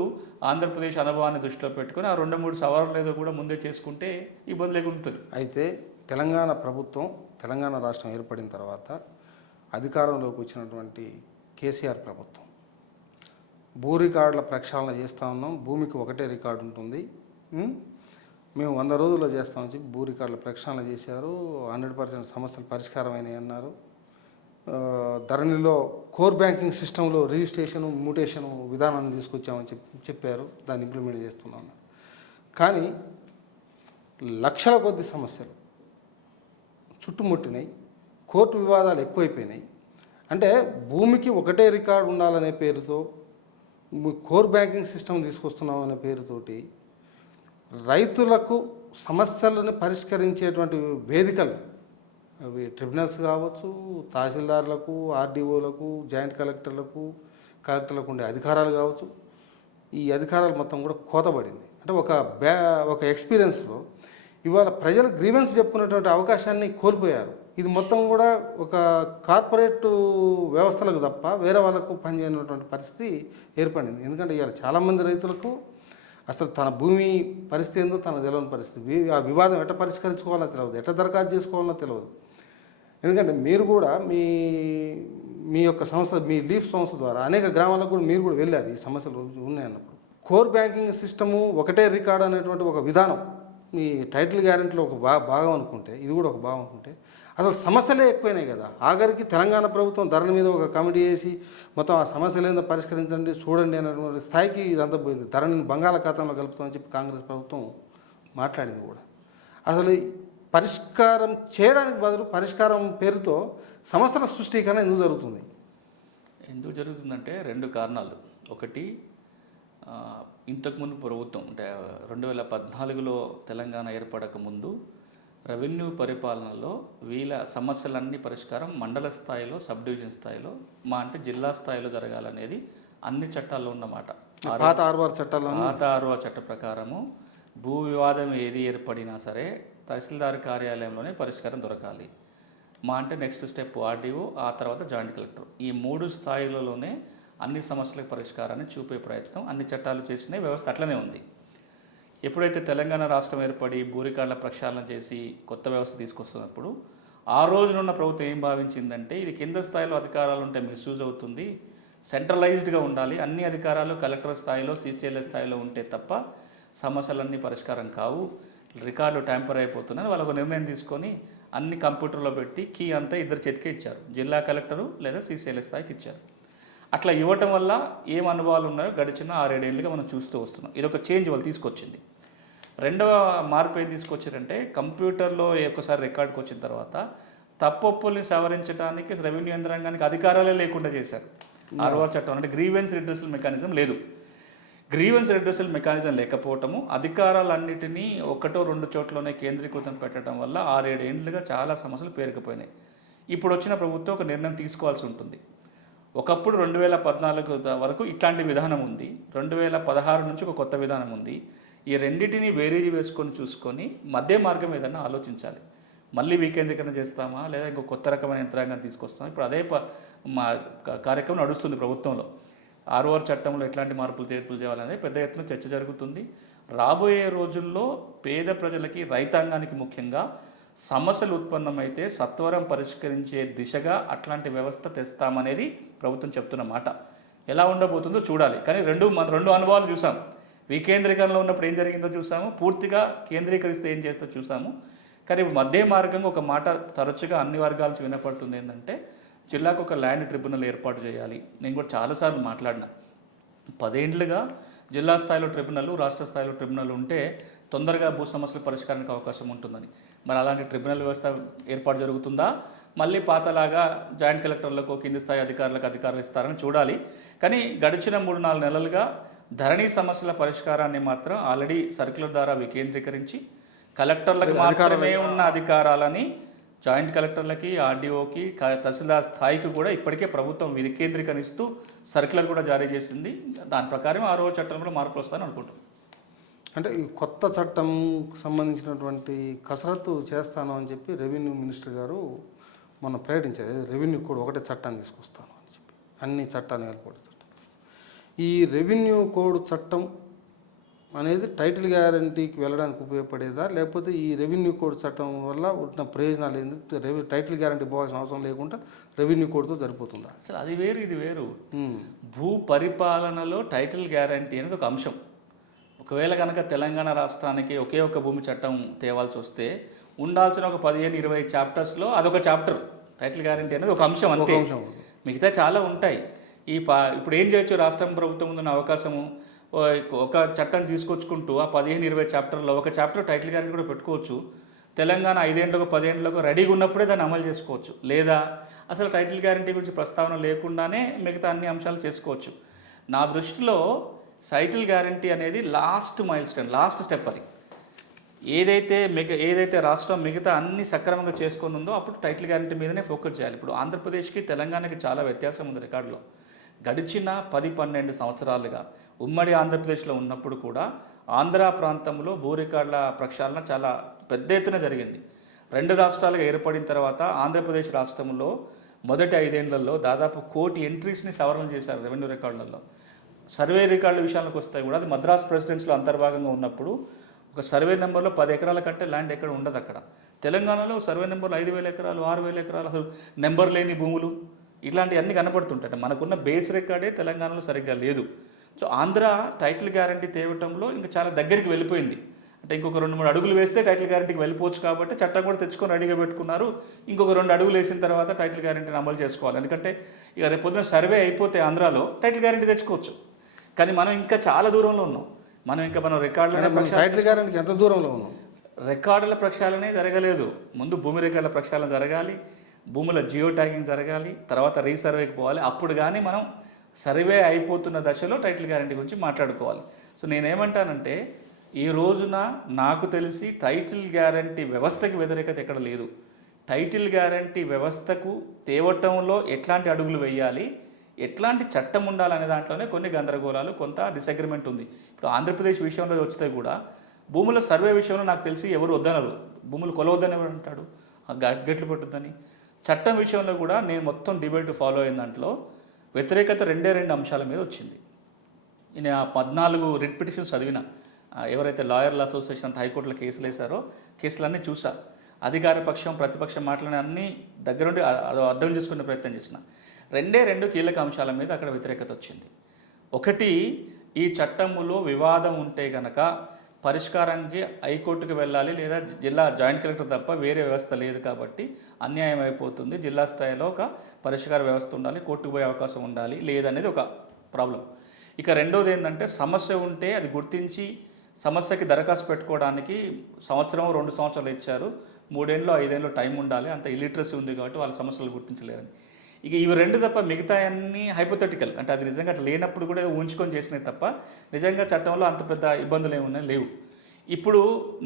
ఆంధ్రప్రదేశ్ అనుభవాన్ని దృష్టిలో పెట్టుకుని ఆ 2-3 సవరణలు ఏదో కూడా ముందే చేసుకుంటే ఇబ్బంది లేకుండా ఉంటుంది. అయితే తెలంగాణ ప్రభుత్వం, తెలంగాణ రాష్ట్రం ఏర్పడిన తర్వాత అధికారంలోకి వచ్చినటువంటి కేసీఆర్ ప్రభుత్వం భూ రికార్డుల ప్రక్షాళన చేస్తూ ఉన్నాం. భూమికి ఒకటే రికార్డు ఉంటుంది, మేము 100 రోజుల్లో చేస్తామని చెప్పి భూ రికార్డుల ప్రక్షాళన చేశారు. 100% సమస్యలు పరిష్కారమైనవి అన్నారు. ధరణిలో కోర్ బ్యాంకింగ్ సిస్టంలో రిజిస్ట్రేషను, మ్యూటేషను విధానాన్ని తీసుకొచ్చామని చెప్పారు. దాన్ని ఇంప్లిమెంట్ చేస్తున్నాం. కానీ లక్షల కొద్ది సమస్యలు చుట్టుముట్టినాయి. కోర్టు వివాదాలు ఎక్కువైపోయినాయి. అంటే భూమికి ఒకటే రికార్డు ఉండాలనే పేరుతో, కోర్ బ్యాంకింగ్ సిస్టమ్ తీసుకొస్తున్నాం అనే పేరుతోటి రైతులకు సమస్యలను పరిష్కరించేటువంటి వేదికలు, అవి ట్రిబ్యునల్స్ కావచ్చు, తహసీల్దార్లకు, ఆర్డీఓలకు, జాయింట్ కలెక్టర్లకు ఉండే అధికారాలు కావచ్చు, ఈ అధికారాలు మొత్తం కూడా కోతబడింది. అంటే ఒక ఎక్స్పీరియన్స్లో ఇవాళ ప్రజలు గ్రీవెన్స్ చెప్పుకునేటువంటి అవకాశాన్ని కోల్పోయారు. ఇది మొత్తం కూడా ఒక కార్పొరేట్ వ్యవస్థలకు తప్ప వేరే వాళ్ళకు పనిచేయనటువంటి పరిస్థితి ఏర్పడింది. ఎందుకంటే ఇవాళ చాలామంది రైతులకు అసలు తన భూమి పరిస్థితి ఏందో తనకు తెలియని పరిస్థితి, ఆ వివాదం ఎట్లా పరిష్కరించుకోవాలో తెలియదు, ఎట్లా దరఖాస్తు చేసుకోవాలో తెలియదు. ఎందుకంటే మీరు కూడా మీ యొక్క సంస్థ, మీ లీఫ్ సంస్థ ద్వారా అనేక గ్రామాలకు కూడా మీరు కూడా వెళ్ళారు ఈ సమస్యలు ఉన్నాయన్నప్పుడు. కోర్ బ్యాంకింగ్ సిస్టము ఒకటే రికార్డు అనేటువంటి ఒక విధానం మీ టైటిల్ గ్యారెంటీలో ఒక భాగం అనుకుంటే, ఇది కూడా ఒక భాగం అనుకుంటే అసలు సమస్యలే ఎక్కువైనాయి కదా. ఆఖరికి తెలంగాణ ప్రభుత్వం ధరణి మీద ఒక కమిటీ వేసి మొత్తం ఆ సమస్యలు ఏందో పరిష్కరించండి, చూడండి అనేటువంటి స్థాయికి ఇదంతా పోయింది. ధరణిని బంగాళాఖాతంలో కలుపుతామని చెప్పి కాంగ్రెస్ ప్రభుత్వం మాట్లాడింది కూడా. అసలు పరిష్కారం చేయడానికి బదులు పరిష్కారం పేరుతో సమస్యల సృష్టీకరణ ఎందుకు జరుగుతుందంటే 2 కారణాలు. ఒకటి, ఇంతకుముందు ప్రభుత్వం అంటే 2014లో తెలంగాణ ఏర్పడక ముందు రెవెన్యూ పరిపాలనలో వీళ్ళ సమస్యలన్నీ పరిష్కారం మండల స్థాయిలో, సబ్ డివిజన్ స్థాయిలో, అంటే జిల్లా స్థాయిలో జరగాలనేది అన్ని చట్టాల్లో ఉన్నమాట. పాత 6 చట్ట ప్రకారము భూ వివాదం ఏది ఏర్పడినా సరే తహసీల్దార్ కార్యాలయంలోనే పరిష్కారం దొరకాలి. అంటే నెక్స్ట్ స్టెప్ ఆర్డీఓ, ఆ తర్వాత జాయింట్ కలెక్టర్. ఈ 3 స్థాయిలలోనే అన్ని సమస్యలకు పరిష్కారాన్ని చూపే ప్రయత్నం అన్ని చట్టాలు చేసిన వ్యవస్థ అట్లనే ఉంది. ఎప్పుడైతే తెలంగాణ రాష్ట్రం ఏర్పడి భూ రికార్డుల ప్రక్షాళన చేసి కొత్త వ్యవస్థ తీసుకొస్తున్నప్పుడు ఆ రోజునున్న ప్రభుత్వం ఏం భావించిందంటే, ఇది కింద స్థాయిలో అధికారాలు ఉంటే మిస్యూజ్ అవుతుంది, సెంట్రలైజ్డ్గా ఉండాలి, అన్ని అధికారాలు కలెక్టర్ స్థాయిలో, సీసీఎల్ఏ స్థాయిలో ఉంటే తప్ప సమస్యలన్నీ పరిష్కారం కావు, రికార్డు ట్యాంపర్ అయిపోతున్నాయని వాళ్ళు ఒక నిర్ణయం తీసుకొని అన్ని కంప్యూటర్లో పెట్టి కీ అంతా ఇద్దరు చేతికే ఇచ్చారు, జిల్లా కలెక్టరు లేదా సిసిఎల్ఏ స్థాయికి ఇచ్చారు. అట్లా ఇవ్వటం వల్ల ఏం అనుభవాలు ఉన్నాయో గడిచిన 6-7 ఏళ్ళుగా మనం చూస్తూ వస్తున్నాం. ఇది ఒక చేంజ్ వాళ్ళు తీసుకొచ్చింది. రెండవ మార్పు ఏం తీసుకొచ్చారంటే కంప్యూటర్లో ఒక్కసారి రికార్డుకి వచ్చిన తర్వాత తప్పొప్పుల్ని సవరించడానికి రెవెన్యూ యంత్రాంగానికి అధికారాలే లేకుండా చేశారు. 6వ చట్టం అంటే గ్రీవెన్స్ రిడ్రెసల్ మెకానిజం లేదు. గ్రీవెన్స్ రిడ్రెసల్ మెకానిజం లేకపోవటము, అధికారాలన్నిటినీ 1-2 చోట్లనే కేంద్రీకృతం పెట్టడం వల్ల 6-7 ఏళ్ళుగా చాలా సమస్యలు పేరుకుపోయినాయి. ఇప్పుడు వచ్చిన ప్రభుత్వం ఒక నిర్ణయం తీసుకోవాల్సి ఉంటుంది. ఒకప్పుడు 2014 వరకు ఇట్లాంటి విధానం ఉంది, 2016 నుంచి ఒక కొత్త విధానం ఉంది. ఈ రెండింటిని వేరేజ్ వేసుకొని చూసుకొని మధ్య మార్గం ఏదైనా ఆలోచించాలి. మళ్ళీ వికేంద్రీకరణ చేస్తామా లేదా ఇంకో కొత్త రకమైన యంత్రాంగాన్ని తీసుకొస్తామా? ఇప్పుడు అదే మా కార్యక్రమం నడుస్తుంది ప్రభుత్వంలో. 6వ చట్టంలో ఎట్లాంటి మార్పులు చేర్పులు చేయాలనేది పెద్ద ఎత్తున చర్చ జరుగుతుంది. రాబోయే రోజుల్లో పేద ప్రజలకి, రైతాంగానికి ముఖ్యంగా సమస్యలు ఉత్పన్నమైతే సత్వరం పరిష్కరించే దిశగా అట్లాంటి వ్యవస్థ తెస్తామనేది ప్రభుత్వం చెప్తున్న మాట. ఎలా ఉండబోతుందో చూడాలి. కానీ రెండు అనుభవాలు చూసాం. వికేంద్రీకరణలో ఉన్నప్పుడు ఏం జరిగిందో చూసాము, పూర్తిగా కేంద్రీకరిస్తే ఏం చేస్తో చూసాము. కానీ ఇప్పుడు మధ్య మార్గంగా ఒక మాట తరచుగా అన్ని వర్గాల నుంచి వినపడుతుంది ఏంటంటే జిల్లాకు ఒక ల్యాండ్ ట్రిబ్యునల్ ఏర్పాటు చేయాలి. నేను కూడా చాలాసార్లు మాట్లాడినా, 10 ఏళ్ళుగా జిల్లా స్థాయిలో ట్రిబ్యునల్, రాష్ట్ర స్థాయిలో ట్రిబ్యునల్ ఉంటే తొందరగా భూ సమస్యల పరిష్కారానికి అవకాశం ఉంటుందని. మరి అలాంటి ట్రిబ్యునల్ వ్యవస్థ ఏర్పాటు జరుగుతుందా? మళ్ళీ పాతలాగా జాయింట్ కలెక్టర్లకు, కింది స్థాయి అధికారులు ఇస్తారని చూడాలి. కానీ గడిచిన 3-4 నెలలుగా ధరణి సమస్యల పరిష్కారాన్ని మాత్రం ఆల్రెడీ సర్క్యులర్ ద్వారా వికేంద్రీకరించి కలెక్టర్లకు మాత్రమే ఉన్న అధికారాలని జాయింట్ కలెక్టర్లకి, ఆర్డీఓకి, తహసీల్దార్ స్థాయికి కూడా ఇప్పటికే ప్రభుత్వం వికేంద్రీకరిస్తూ సర్క్యులర్ కూడా జారీ చేసింది. దాని ప్రకారం 6వ చట్టం కూడా మార్పులు వస్తాయని అనుకుంటాం. అంటే ఈ కొత్త చట్టం సంబంధించినటువంటి కసరత్తు చేస్తాను అని చెప్పి రెవెన్యూ మినిస్టర్ గారు మొన్న ప్రకటించారు. రెవెన్యూ కోడ్ ఒకటే చట్టాన్ని తీసుకొస్తాను అని చెప్పి, అన్ని చట్టాన్ని ఏర్పాటు చట్టం. ఈ రెవెన్యూ కోడ్ చట్టం అనేది టైటిల్ గ్యారంటీకి వెళ్ళడానికి ఉపయోగపడేదా, లేకపోతే ఈ రెవెన్యూ కోడ్ చట్టం వల్ల ఉన్న ప్రయోజనాలు ఏంటి? టైటిల్ గ్యారంటీ పోవాల్సిన అవసరం లేకుండా రెవెన్యూ కోడ్తో సరిపోతుందా? అసలు అది వేరు, ఇది వేరు. భూ పరిపాలనలో టైటిల్ గ్యారంటీ అనేది ఒక అంశం. ఒకవేళ కనుక తెలంగాణ రాష్ట్రానికి ఒకే ఒక భూమి చట్టం తేవాల్సి వస్తే ఉండాల్సిన ఒక 15-20 చాప్టర్స్లో అదొక చాప్టర్. టైటిల్ గ్యారంటీ అనేది ఒక అంశం అంతే. మిగతా చాలా ఉంటాయి. ఇప్పుడు ఏం చేయొచ్చు, రాష్ట్రం ప్రభుత్వం ముందున్న అవకాశము ఒక చట్టం తీసుకొచ్చుకుంటూ ఆ 15-20 చాప్టర్లో ఒక చాప్టర్ టైటిల్ గ్యారంటీ కూడా పెట్టుకోవచ్చు. తెలంగాణ 5 ఏళ్ళకు 10 ఏళ్ళకు రెడీగా ఉన్నప్పుడే దాన్ని అమలు చేసుకోవచ్చు. లేదా అసలు టైటిల్ గ్యారంటీ గురించి ప్రస్తావన లేకుండానే మిగతా అన్ని అంశాలు చేసుకోవచ్చు. నా దృష్టిలో టైటిల్ గ్యారంటీ అనేది లాస్ట్ స్టెప్. అది ఏదైతే రాష్ట్రం మిగతా అన్ని సక్రమంగా చేసుకొని ఉందో అప్పుడు టైటిల్ గ్యారంటీ మీదనే ఫోకస్ చేయాలి. ఇప్పుడు ఆంధ్రప్రదేశ్కి తెలంగాణకి చాలా వ్యత్యాసం ఉంది రికార్డులో. గడిచిన 10-12 సంవత్సరాలుగా ఉమ్మడి ఆంధ్రప్రదేశ్లో ఉన్నప్పుడు కూడా ఆంధ్ర ప్రాంతంలో భూ రికార్డుల ప్రక్షాళన చాలా పెద్ద ఎత్తున జరిగింది. 2 రాష్ట్రాలుగా ఏర్పడిన తర్వాత ఆంధ్రప్రదేశ్ రాష్ట్రంలో మొదటి 5 ఏళ్లలో దాదాపు 1 కోటి ఎంట్రీస్ని సవరణ చేశారు రెవెన్యూ రికార్డులలో. సర్వే రికార్డుల విషయానికి వస్తే కూడా అది మద్రాస్ ప్రెసిడెన్సీలో అంతర్భాగంగా ఉన్నప్పుడు ఒక సర్వే నెంబర్లో 10 ఎకరాల కంటే ల్యాండ్ ఎక్కడ ఉండదు. అక్కడ తెలంగాణలో సర్వే నెంబర్లు 5,000 ఎకరాలు, 6,000 ఎకరాలు, అసలు నెంబర్ లేని భూములు, ఇట్లాంటివన్నీ కనపడుతుంటాయి. మనకున్న బేస్ రికార్డే తెలంగాణలో సరిగ్గా లేదు. సో ఆంధ్ర టైటిల్ గ్యారంటీ తేవటంలో ఇంకా చాలా దగ్గరికి వెళ్ళిపోయింది. అంటే ఇంకొక 2-3 అడుగులు వేస్తే టైటిల్ గ్యారంటీకి వెళ్ళిపోవచ్చు కాబట్టి చట్టం కూడా తెచ్చుకొని రెడీగా పెట్టుకున్నారు. ఇంకొక 2 అడుగులు వేసిన తర్వాత టైటిల్ గ్యారంటీని అమలు చేసుకోవాలి. ఎందుకంటే ఇక రేపు పొద్దున సర్వే అయిపోతే ఆంధ్రాలో టైటిల్ గ్యారంటీ తెచ్చుకోవచ్చు. కానీ మనం ఇంకా చాలా దూరంలో ఉన్నాం. మనం టైటిల్ గ్యారంటీకి ఎంత దూరంలో ఉన్నాం? రికార్డుల ప్రక్షాళనే జరగలేదు. ముందు భూమి రికార్డుల ప్రక్షాళన జరగాలి, భూముల జియో ట్యాగింగ్ జరగాలి, తర్వాత రీసర్వేకి పోవాలి. అప్పుడు కానీ మనం సర్వే అయిపోతున్న దశలో టైటిల్ గ్యారంటీ గురించి మాట్లాడుకోవాలి. సో నేనేమంటానంటే ఈ రోజున నాకు తెలిసి టైటిల్ గ్యారంటీ వ్యవస్థకి వ్యతిరేకత ఎక్కడ లేదు. టైటిల్ గ్యారంటీ వ్యవస్థకు తేవటంలో ఎట్లాంటి అడుగులు వేయాలి, ఎట్లాంటి చట్టం ఉండాలనే దాంట్లోనే కొన్ని గందరగోళాలు, కొంత డిసగ్రిమెంట్ ఉంది. ఇప్పుడు ఆంధ్రప్రదేశ్ విషయంలో వచ్చితే కూడా భూముల సర్వే విషయంలో నాకు తెలిసి ఎవరు వద్దనరు. భూములు కొలవద్దని ఎవరు అంటాడు, గట్లు పట్టుద్దని. చట్టం విషయంలో కూడా నేను మొత్తం డిబేట్ ఫాలో అయిన దాంట్లో వ్యతిరేకత 2 అంశాల మీద వచ్చింది. నేను 14 రిట్ పిటిషన్స్ చదివిన, ఎవరైతే లాయర్ల అసోసియేషన్ అంత హైకోర్టులో కేసులు వేశారో కేసులన్నీ చూసా. అధికార పక్షం ప్రతిపక్షం మాటలని అన్నీ దగ్గరుండి అర్థం చేసుకునే ప్రయత్నం చేసిన. 2 కీలక అంశాల మీద అక్కడ వ్యతిరేకత వచ్చింది. ఒకటి, ఈ చట్టములో వివాదం ఉంటే గనక పరిష్కారానికి హైకోర్టుకు వెళ్ళాలి లేదా జిల్లా జాయింట్ కలెక్టర్ తప్ప వేరే వ్యవస్థ లేదు కాబట్టి అన్యాయం అయిపోతుంది. జిల్లా స్థాయిలో ఒక పరిష్కార వ్యవస్థ ఉండాలి, కోర్టుకు పోయే అవకాశం ఉండాలి లేదనేది ఒక ప్రాబ్లం. ఇక రెండోది ఏంటంటే సమస్య ఉంటే అది గుర్తించి సమస్యకి దరఖాస్తు పెట్టుకోవడానికి 1-2 సంవత్సరాలు ఇచ్చారు. 3 ఏళ్ళు 5 ఏళ్ళు టైం ఉండాలి. అంత ఇలిటరసీ ఉంది కాబట్టి వాళ్ళ సమస్యలు గుర్తించలేరని. ఇక ఇవి రెండు తప్ప మిగతా అన్నీ హైపోథెటికల్, అంటే అది నిజంగా అట్లా లేనప్పుడు కూడా ఊహించుకొని చేసినవి తప్ప నిజంగా చట్టంలో అంత పెద్ద ఇబ్బందులు ఏమున్నాయి లేవు. ఇప్పుడు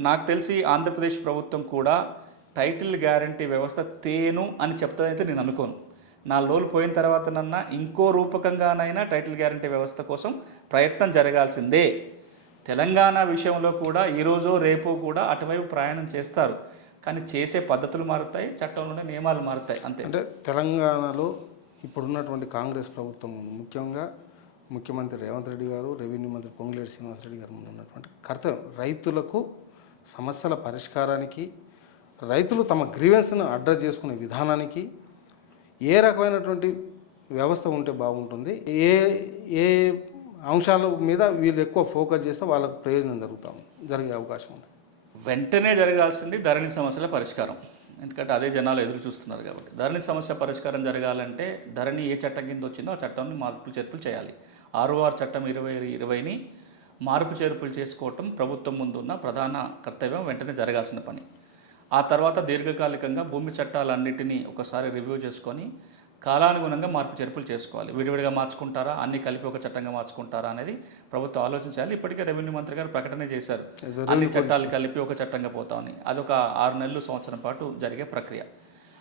నాకు తెలిసి ఆంధ్రప్రదేశ్ ప్రభుత్వం కూడా టైటిల్ గ్యారంటీ వ్యవస్థ తేను అని చెప్తానైతే నేను అనుకోను. 4 రోజులు పోయిన తర్వాతనన్నా ఇంకో రూపకంగానైనా టైటిల్ గ్యారంటీ వ్యవస్థ కోసం ప్రయత్నం జరగాల్సిందే. తెలంగాణ విషయంలో కూడా ఈరోజు రేపు కూడా అటువైపు ప్రయాణం చేస్తారు, కానీ చేసే పద్ధతులు మారుతాయి, చట్టంలోనే నియమాలు మారుతాయి అంతే. అంటే తెలంగాణలో ఇప్పుడున్నటువంటి కాంగ్రెస్ ప్రభుత్వం ముఖ్యంగా ముఖ్యమంత్రి రేవంత్ రెడ్డి గారు, రెవెన్యూ మంత్రి పొంగులేటి శ్రీనివాసరెడ్డి గారు ముందు ఉన్నటువంటి కర్తవ్యం రైతులకు సమస్యల పరిష్కారానికి, రైతులు తమ గ్రీవెన్స్ను అడ్రస్ చేసుకునే విధానానికి ఏ రకమైనటువంటి వ్యవస్థ ఉంటే బాగుంటుంది, ఏ ఏ అంశాల మీద వీళ్ళు ఎక్కువ ఫోకస్ చేస్తే వాళ్ళకు ప్రయోజనం జరిగే అవకాశం ఉంది. వెంటనే జరగాల్సింది ధరణి సమస్యల పరిష్కారం. ఎందుకంటే అదే జనాలు ఎదురు చూస్తున్నారు కాబట్టి. ధరణి సమస్య పరిష్కారం జరగాలంటే ధరణి ఏ చట్టం కింద వచ్చిందో ఆ చట్టాన్ని మార్పులు చేర్పులు చేయాలి. 6 చట్టం 2020ని మార్పు చేర్పులు చేసుకోవటం ప్రభుత్వం ముందున్న ప్రధాన కర్తవ్యం, వెంటనే జరగాల్సిన పని. ఆ తర్వాత దీర్ఘకాలికంగా భూమి చట్టాలన్నిటినీ ఒకసారి రివ్యూ చేసుకొని కాలానుగుణంగా మార్పు చేర్పులు చేసుకోవాలి. విడివిడిగా మార్చుకుంటారా, అన్ని కలిపి ఒక చట్టంగా మార్చుకుంటారా అనేది ప్రభుత్వం ఆలోచించాలి. ఇప్పటికే రెవెన్యూ మంత్రి గారు ప్రకటన చేశారు, అన్ని చట్టాలు కలిపి ఒక చట్టంగా పోతామని. అదొక 6 నెలలు సంవత్సరం పాటు జరిగే ప్రక్రియ.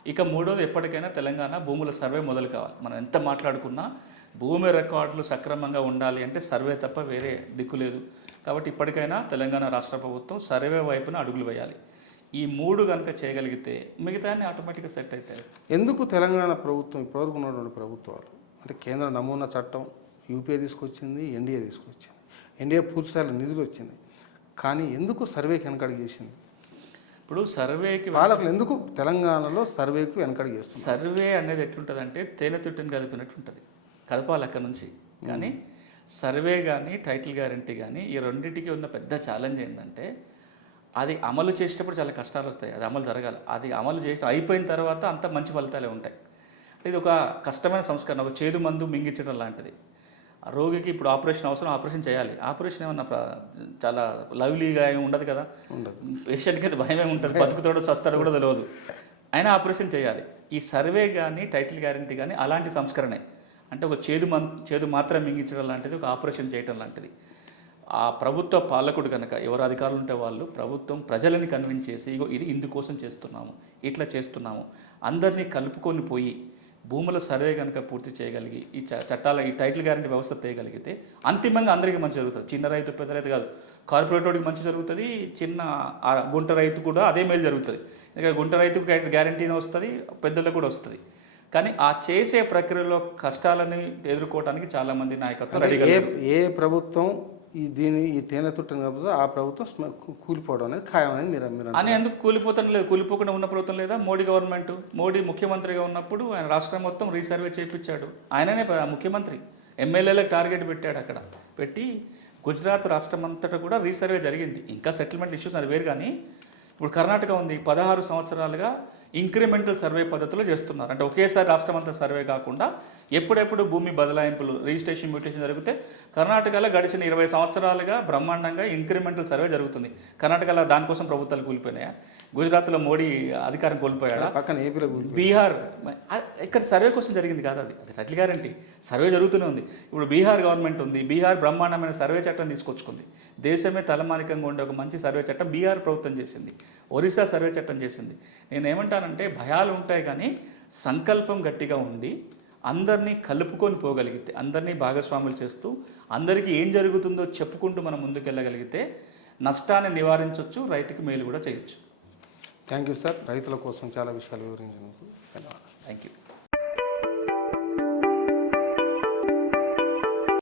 ఇక మూడోది, ఎప్పటికైనా తెలంగాణ భూముల సర్వే మొదలు కావాలి. మనం ఎంత మాట్లాడుకున్నా భూమి రికార్డులు సక్రమంగా ఉండాలి అంటే సర్వే తప్ప వేరే దిక్కు లేదు. కాబట్టి ఇప్పటికైనా తెలంగాణ రాష్ట్ర ప్రభుత్వం సర్వే వైపున అడుగులు వేయాలి. ఈ 3 కనుక చేయగలిగితే మిగతా ఆటోమేటిక్గా సెట్ అవుతాయి. ఎందుకు తెలంగాణ ప్రభుత్వం ఇప్పటివరకు ఉన్నటువంటి ప్రభుత్వాలు అంటే కేంద్ర నమూనా చట్టం యూపీఏ తీసుకొచ్చింది, ఎన్డీఏ తీసుకొచ్చింది, ఎన్డీఏ పూర్తిస్థాయిలో నిధులు వచ్చింది, కానీ ఎందుకు సర్వేకి వెనకడుగు చేసింది? ఇప్పుడు సర్వేకి పాలకులు ఎందుకు తెలంగాణలో సర్వేకి వెనకడుగు చేస్తుంది? సర్వే అనేది ఎట్లుంటుందంటే తేనె తుట్టిని కలిపినట్టు ఉంటుంది, కలపాలి అక్కడ నుంచి. కానీ సర్వే కానీ టైటిల్ గ్యారంటీ కానీ ఈ రెండింటికి ఉన్న పెద్ద ఛాలెంజ్ ఏంటంటే అది అమలు చేసేటప్పుడు చాలా కష్టాలు వస్తాయి. అది అమలు జరగాలి. అది అమలు చేసి అయిపోయిన తర్వాత అంత మంచి ఫలితాలే ఉంటాయి. ఇది ఒక కష్టమైన సంస్కరణ, ఒక చేదు మందు మింగించడం లాంటిది. రోగికి ఇప్పుడు ఆపరేషన్ అవసరం, ఆపరేషన్ చేయాలి. ఆపరేషన్ ఏమన్నా చాలా లవ్లీగా ఏమి ఉండదు కదా, పేషెంట్కి అయితే భయమే ఉంటుంది, బతుకుతాడో చస్తాడో కూడా తెలియదు, అయినా ఆపరేషన్ చేయాలి. ఈ సర్వే కానీ టైటిల్ గ్యారంటీ కానీ అలాంటి సంస్కరణే. అంటే ఒక చేదు మాత్రం మింగించడం లాంటిది, ఒక ఆపరేషన్ చేయడం లాంటిది. ఆ ప్రభుత్వ పాలకుడు కనుక ఎవరు అధికారులు ఉంటే వాళ్ళు ప్రభుత్వం ప్రజలని కన్విన్స్ చేసి ఇగో ఇది ఇందుకోసం చేస్తున్నాము, ఇట్లా చేస్తున్నాము, అందరినీ కలుపుకొని పోయి భూముల సర్వే కనుక పూర్తి చేయగలిగి ఈ చట్టాల ఈ టైటిల్ గ్యారంటీ వ్యవస్థ తేయగలిగితే అంతిమంగా అందరికీ మంచి జరుగుతుంది. చిన్న రైతు పెద్ద రైతు కాదు, కార్పొరేటోడికి మంచి జరుగుతుంది, చిన్న గుంట రైతు కూడా అదే మేలు జరుగుతుంది. ఇంకా గుంట రైతుకు గ్యారంటీనే వస్తుంది, పెద్దలకు కూడా వస్తుంది. కానీ ఆ చేసే ప్రక్రియలో కష్టాలని ఎదుర్కోవడానికి చాలామంది నాయకత్వం రెడీగా ఏ ప్రభుత్వం ఈ తేనె తుట్టని కాకపోతే ఆ ప్రభుత్వం కూలిపోవడం అనేది ఖాయం అనేది మీరు అని ఎందుకు కూలిపోతాను లేదు, కూలిపోకుండా ఉన్న ప్రభుత్వం లేదా? మోడీ గవర్నమెంట్, మోడీ ముఖ్యమంత్రిగా ఉన్నప్పుడు ఆయన రాష్ట్రం మొత్తం రీసర్వే చేయించాడు. ఆయననే ముఖ్యమంత్రి, ఎమ్మెల్యేలకు టార్గెట్ పెట్టాడు. అక్కడ పెట్టి గుజరాత్ రాష్ట్రం అంతటా కూడా రీసర్వే జరిగింది. ఇంకా సెటిల్మెంట్ ఇష్యూస్ అది వేరు. కానీ ఇప్పుడు కర్ణాటక ఉంది, 16 సంవత్సరాలుగా ఇంక్రిమెంటల్ సర్వే పద్ధతిలో చేస్తున్నారు. అంటే ఒకేసారి రాష్ట్రం అంతా సర్వే కాకుండా ఎప్పుడెప్పుడు భూమి బదలాయింపులు, రిజిస్ట్రేషన్, మ్యూటేషన్ జరిగితే కర్ణాటకలో గడిచిన 20 సంవత్సరాలుగా బ్రహ్మాండంగా ఇంక్రిమెంటల్ సర్వే జరుగుతుంది. కర్ణాటకలో దానికోసం ప్రభుత్వాలు కూలిపోయినాయా? గుజరాత్లో మోడీ అధికారం కోల్పోయాడా? పక్కన ఏపీలో, బీహార్ ఇక్కడ సర్వే కోసం జరిగింది కాదు, అది టైటిల్ గ్యారంటీ సర్వే జరుగుతూనే ఉంది. ఇప్పుడు బీహార్ గవర్నమెంట్ ఉంది, బీహార్ బ్రహ్మాండమైన సర్వే చట్టం తీసుకొచ్చుకుంది. దేశమే తలమానికంగా ఉండే ఒక మంచి సర్వే చట్టం బీహార్ ప్రభుత్వం చేసింది. ఒరిస్సా సర్వే చట్టం చేసింది. నేనేమంటానంటే భయాలు ఉంటాయి కానీ సంకల్పం గట్టిగా ఉండి అందరినీ కలుపుకొని పోగలిగితే, అందరినీ భాగస్వాములు చేస్తూ అందరికీ ఏం జరుగుతుందో చెప్పుకుంటూ మనం ముందుకెళ్ళగలిగితే నష్టాన్ని నివారించవచ్చు, రైతుకి మేలు కూడా చేయొచ్చు. Thank you sir. రైతుల కోసం చాలా విషయాలు వివరించినందుకు ధన్యవాదాలు. Thank you.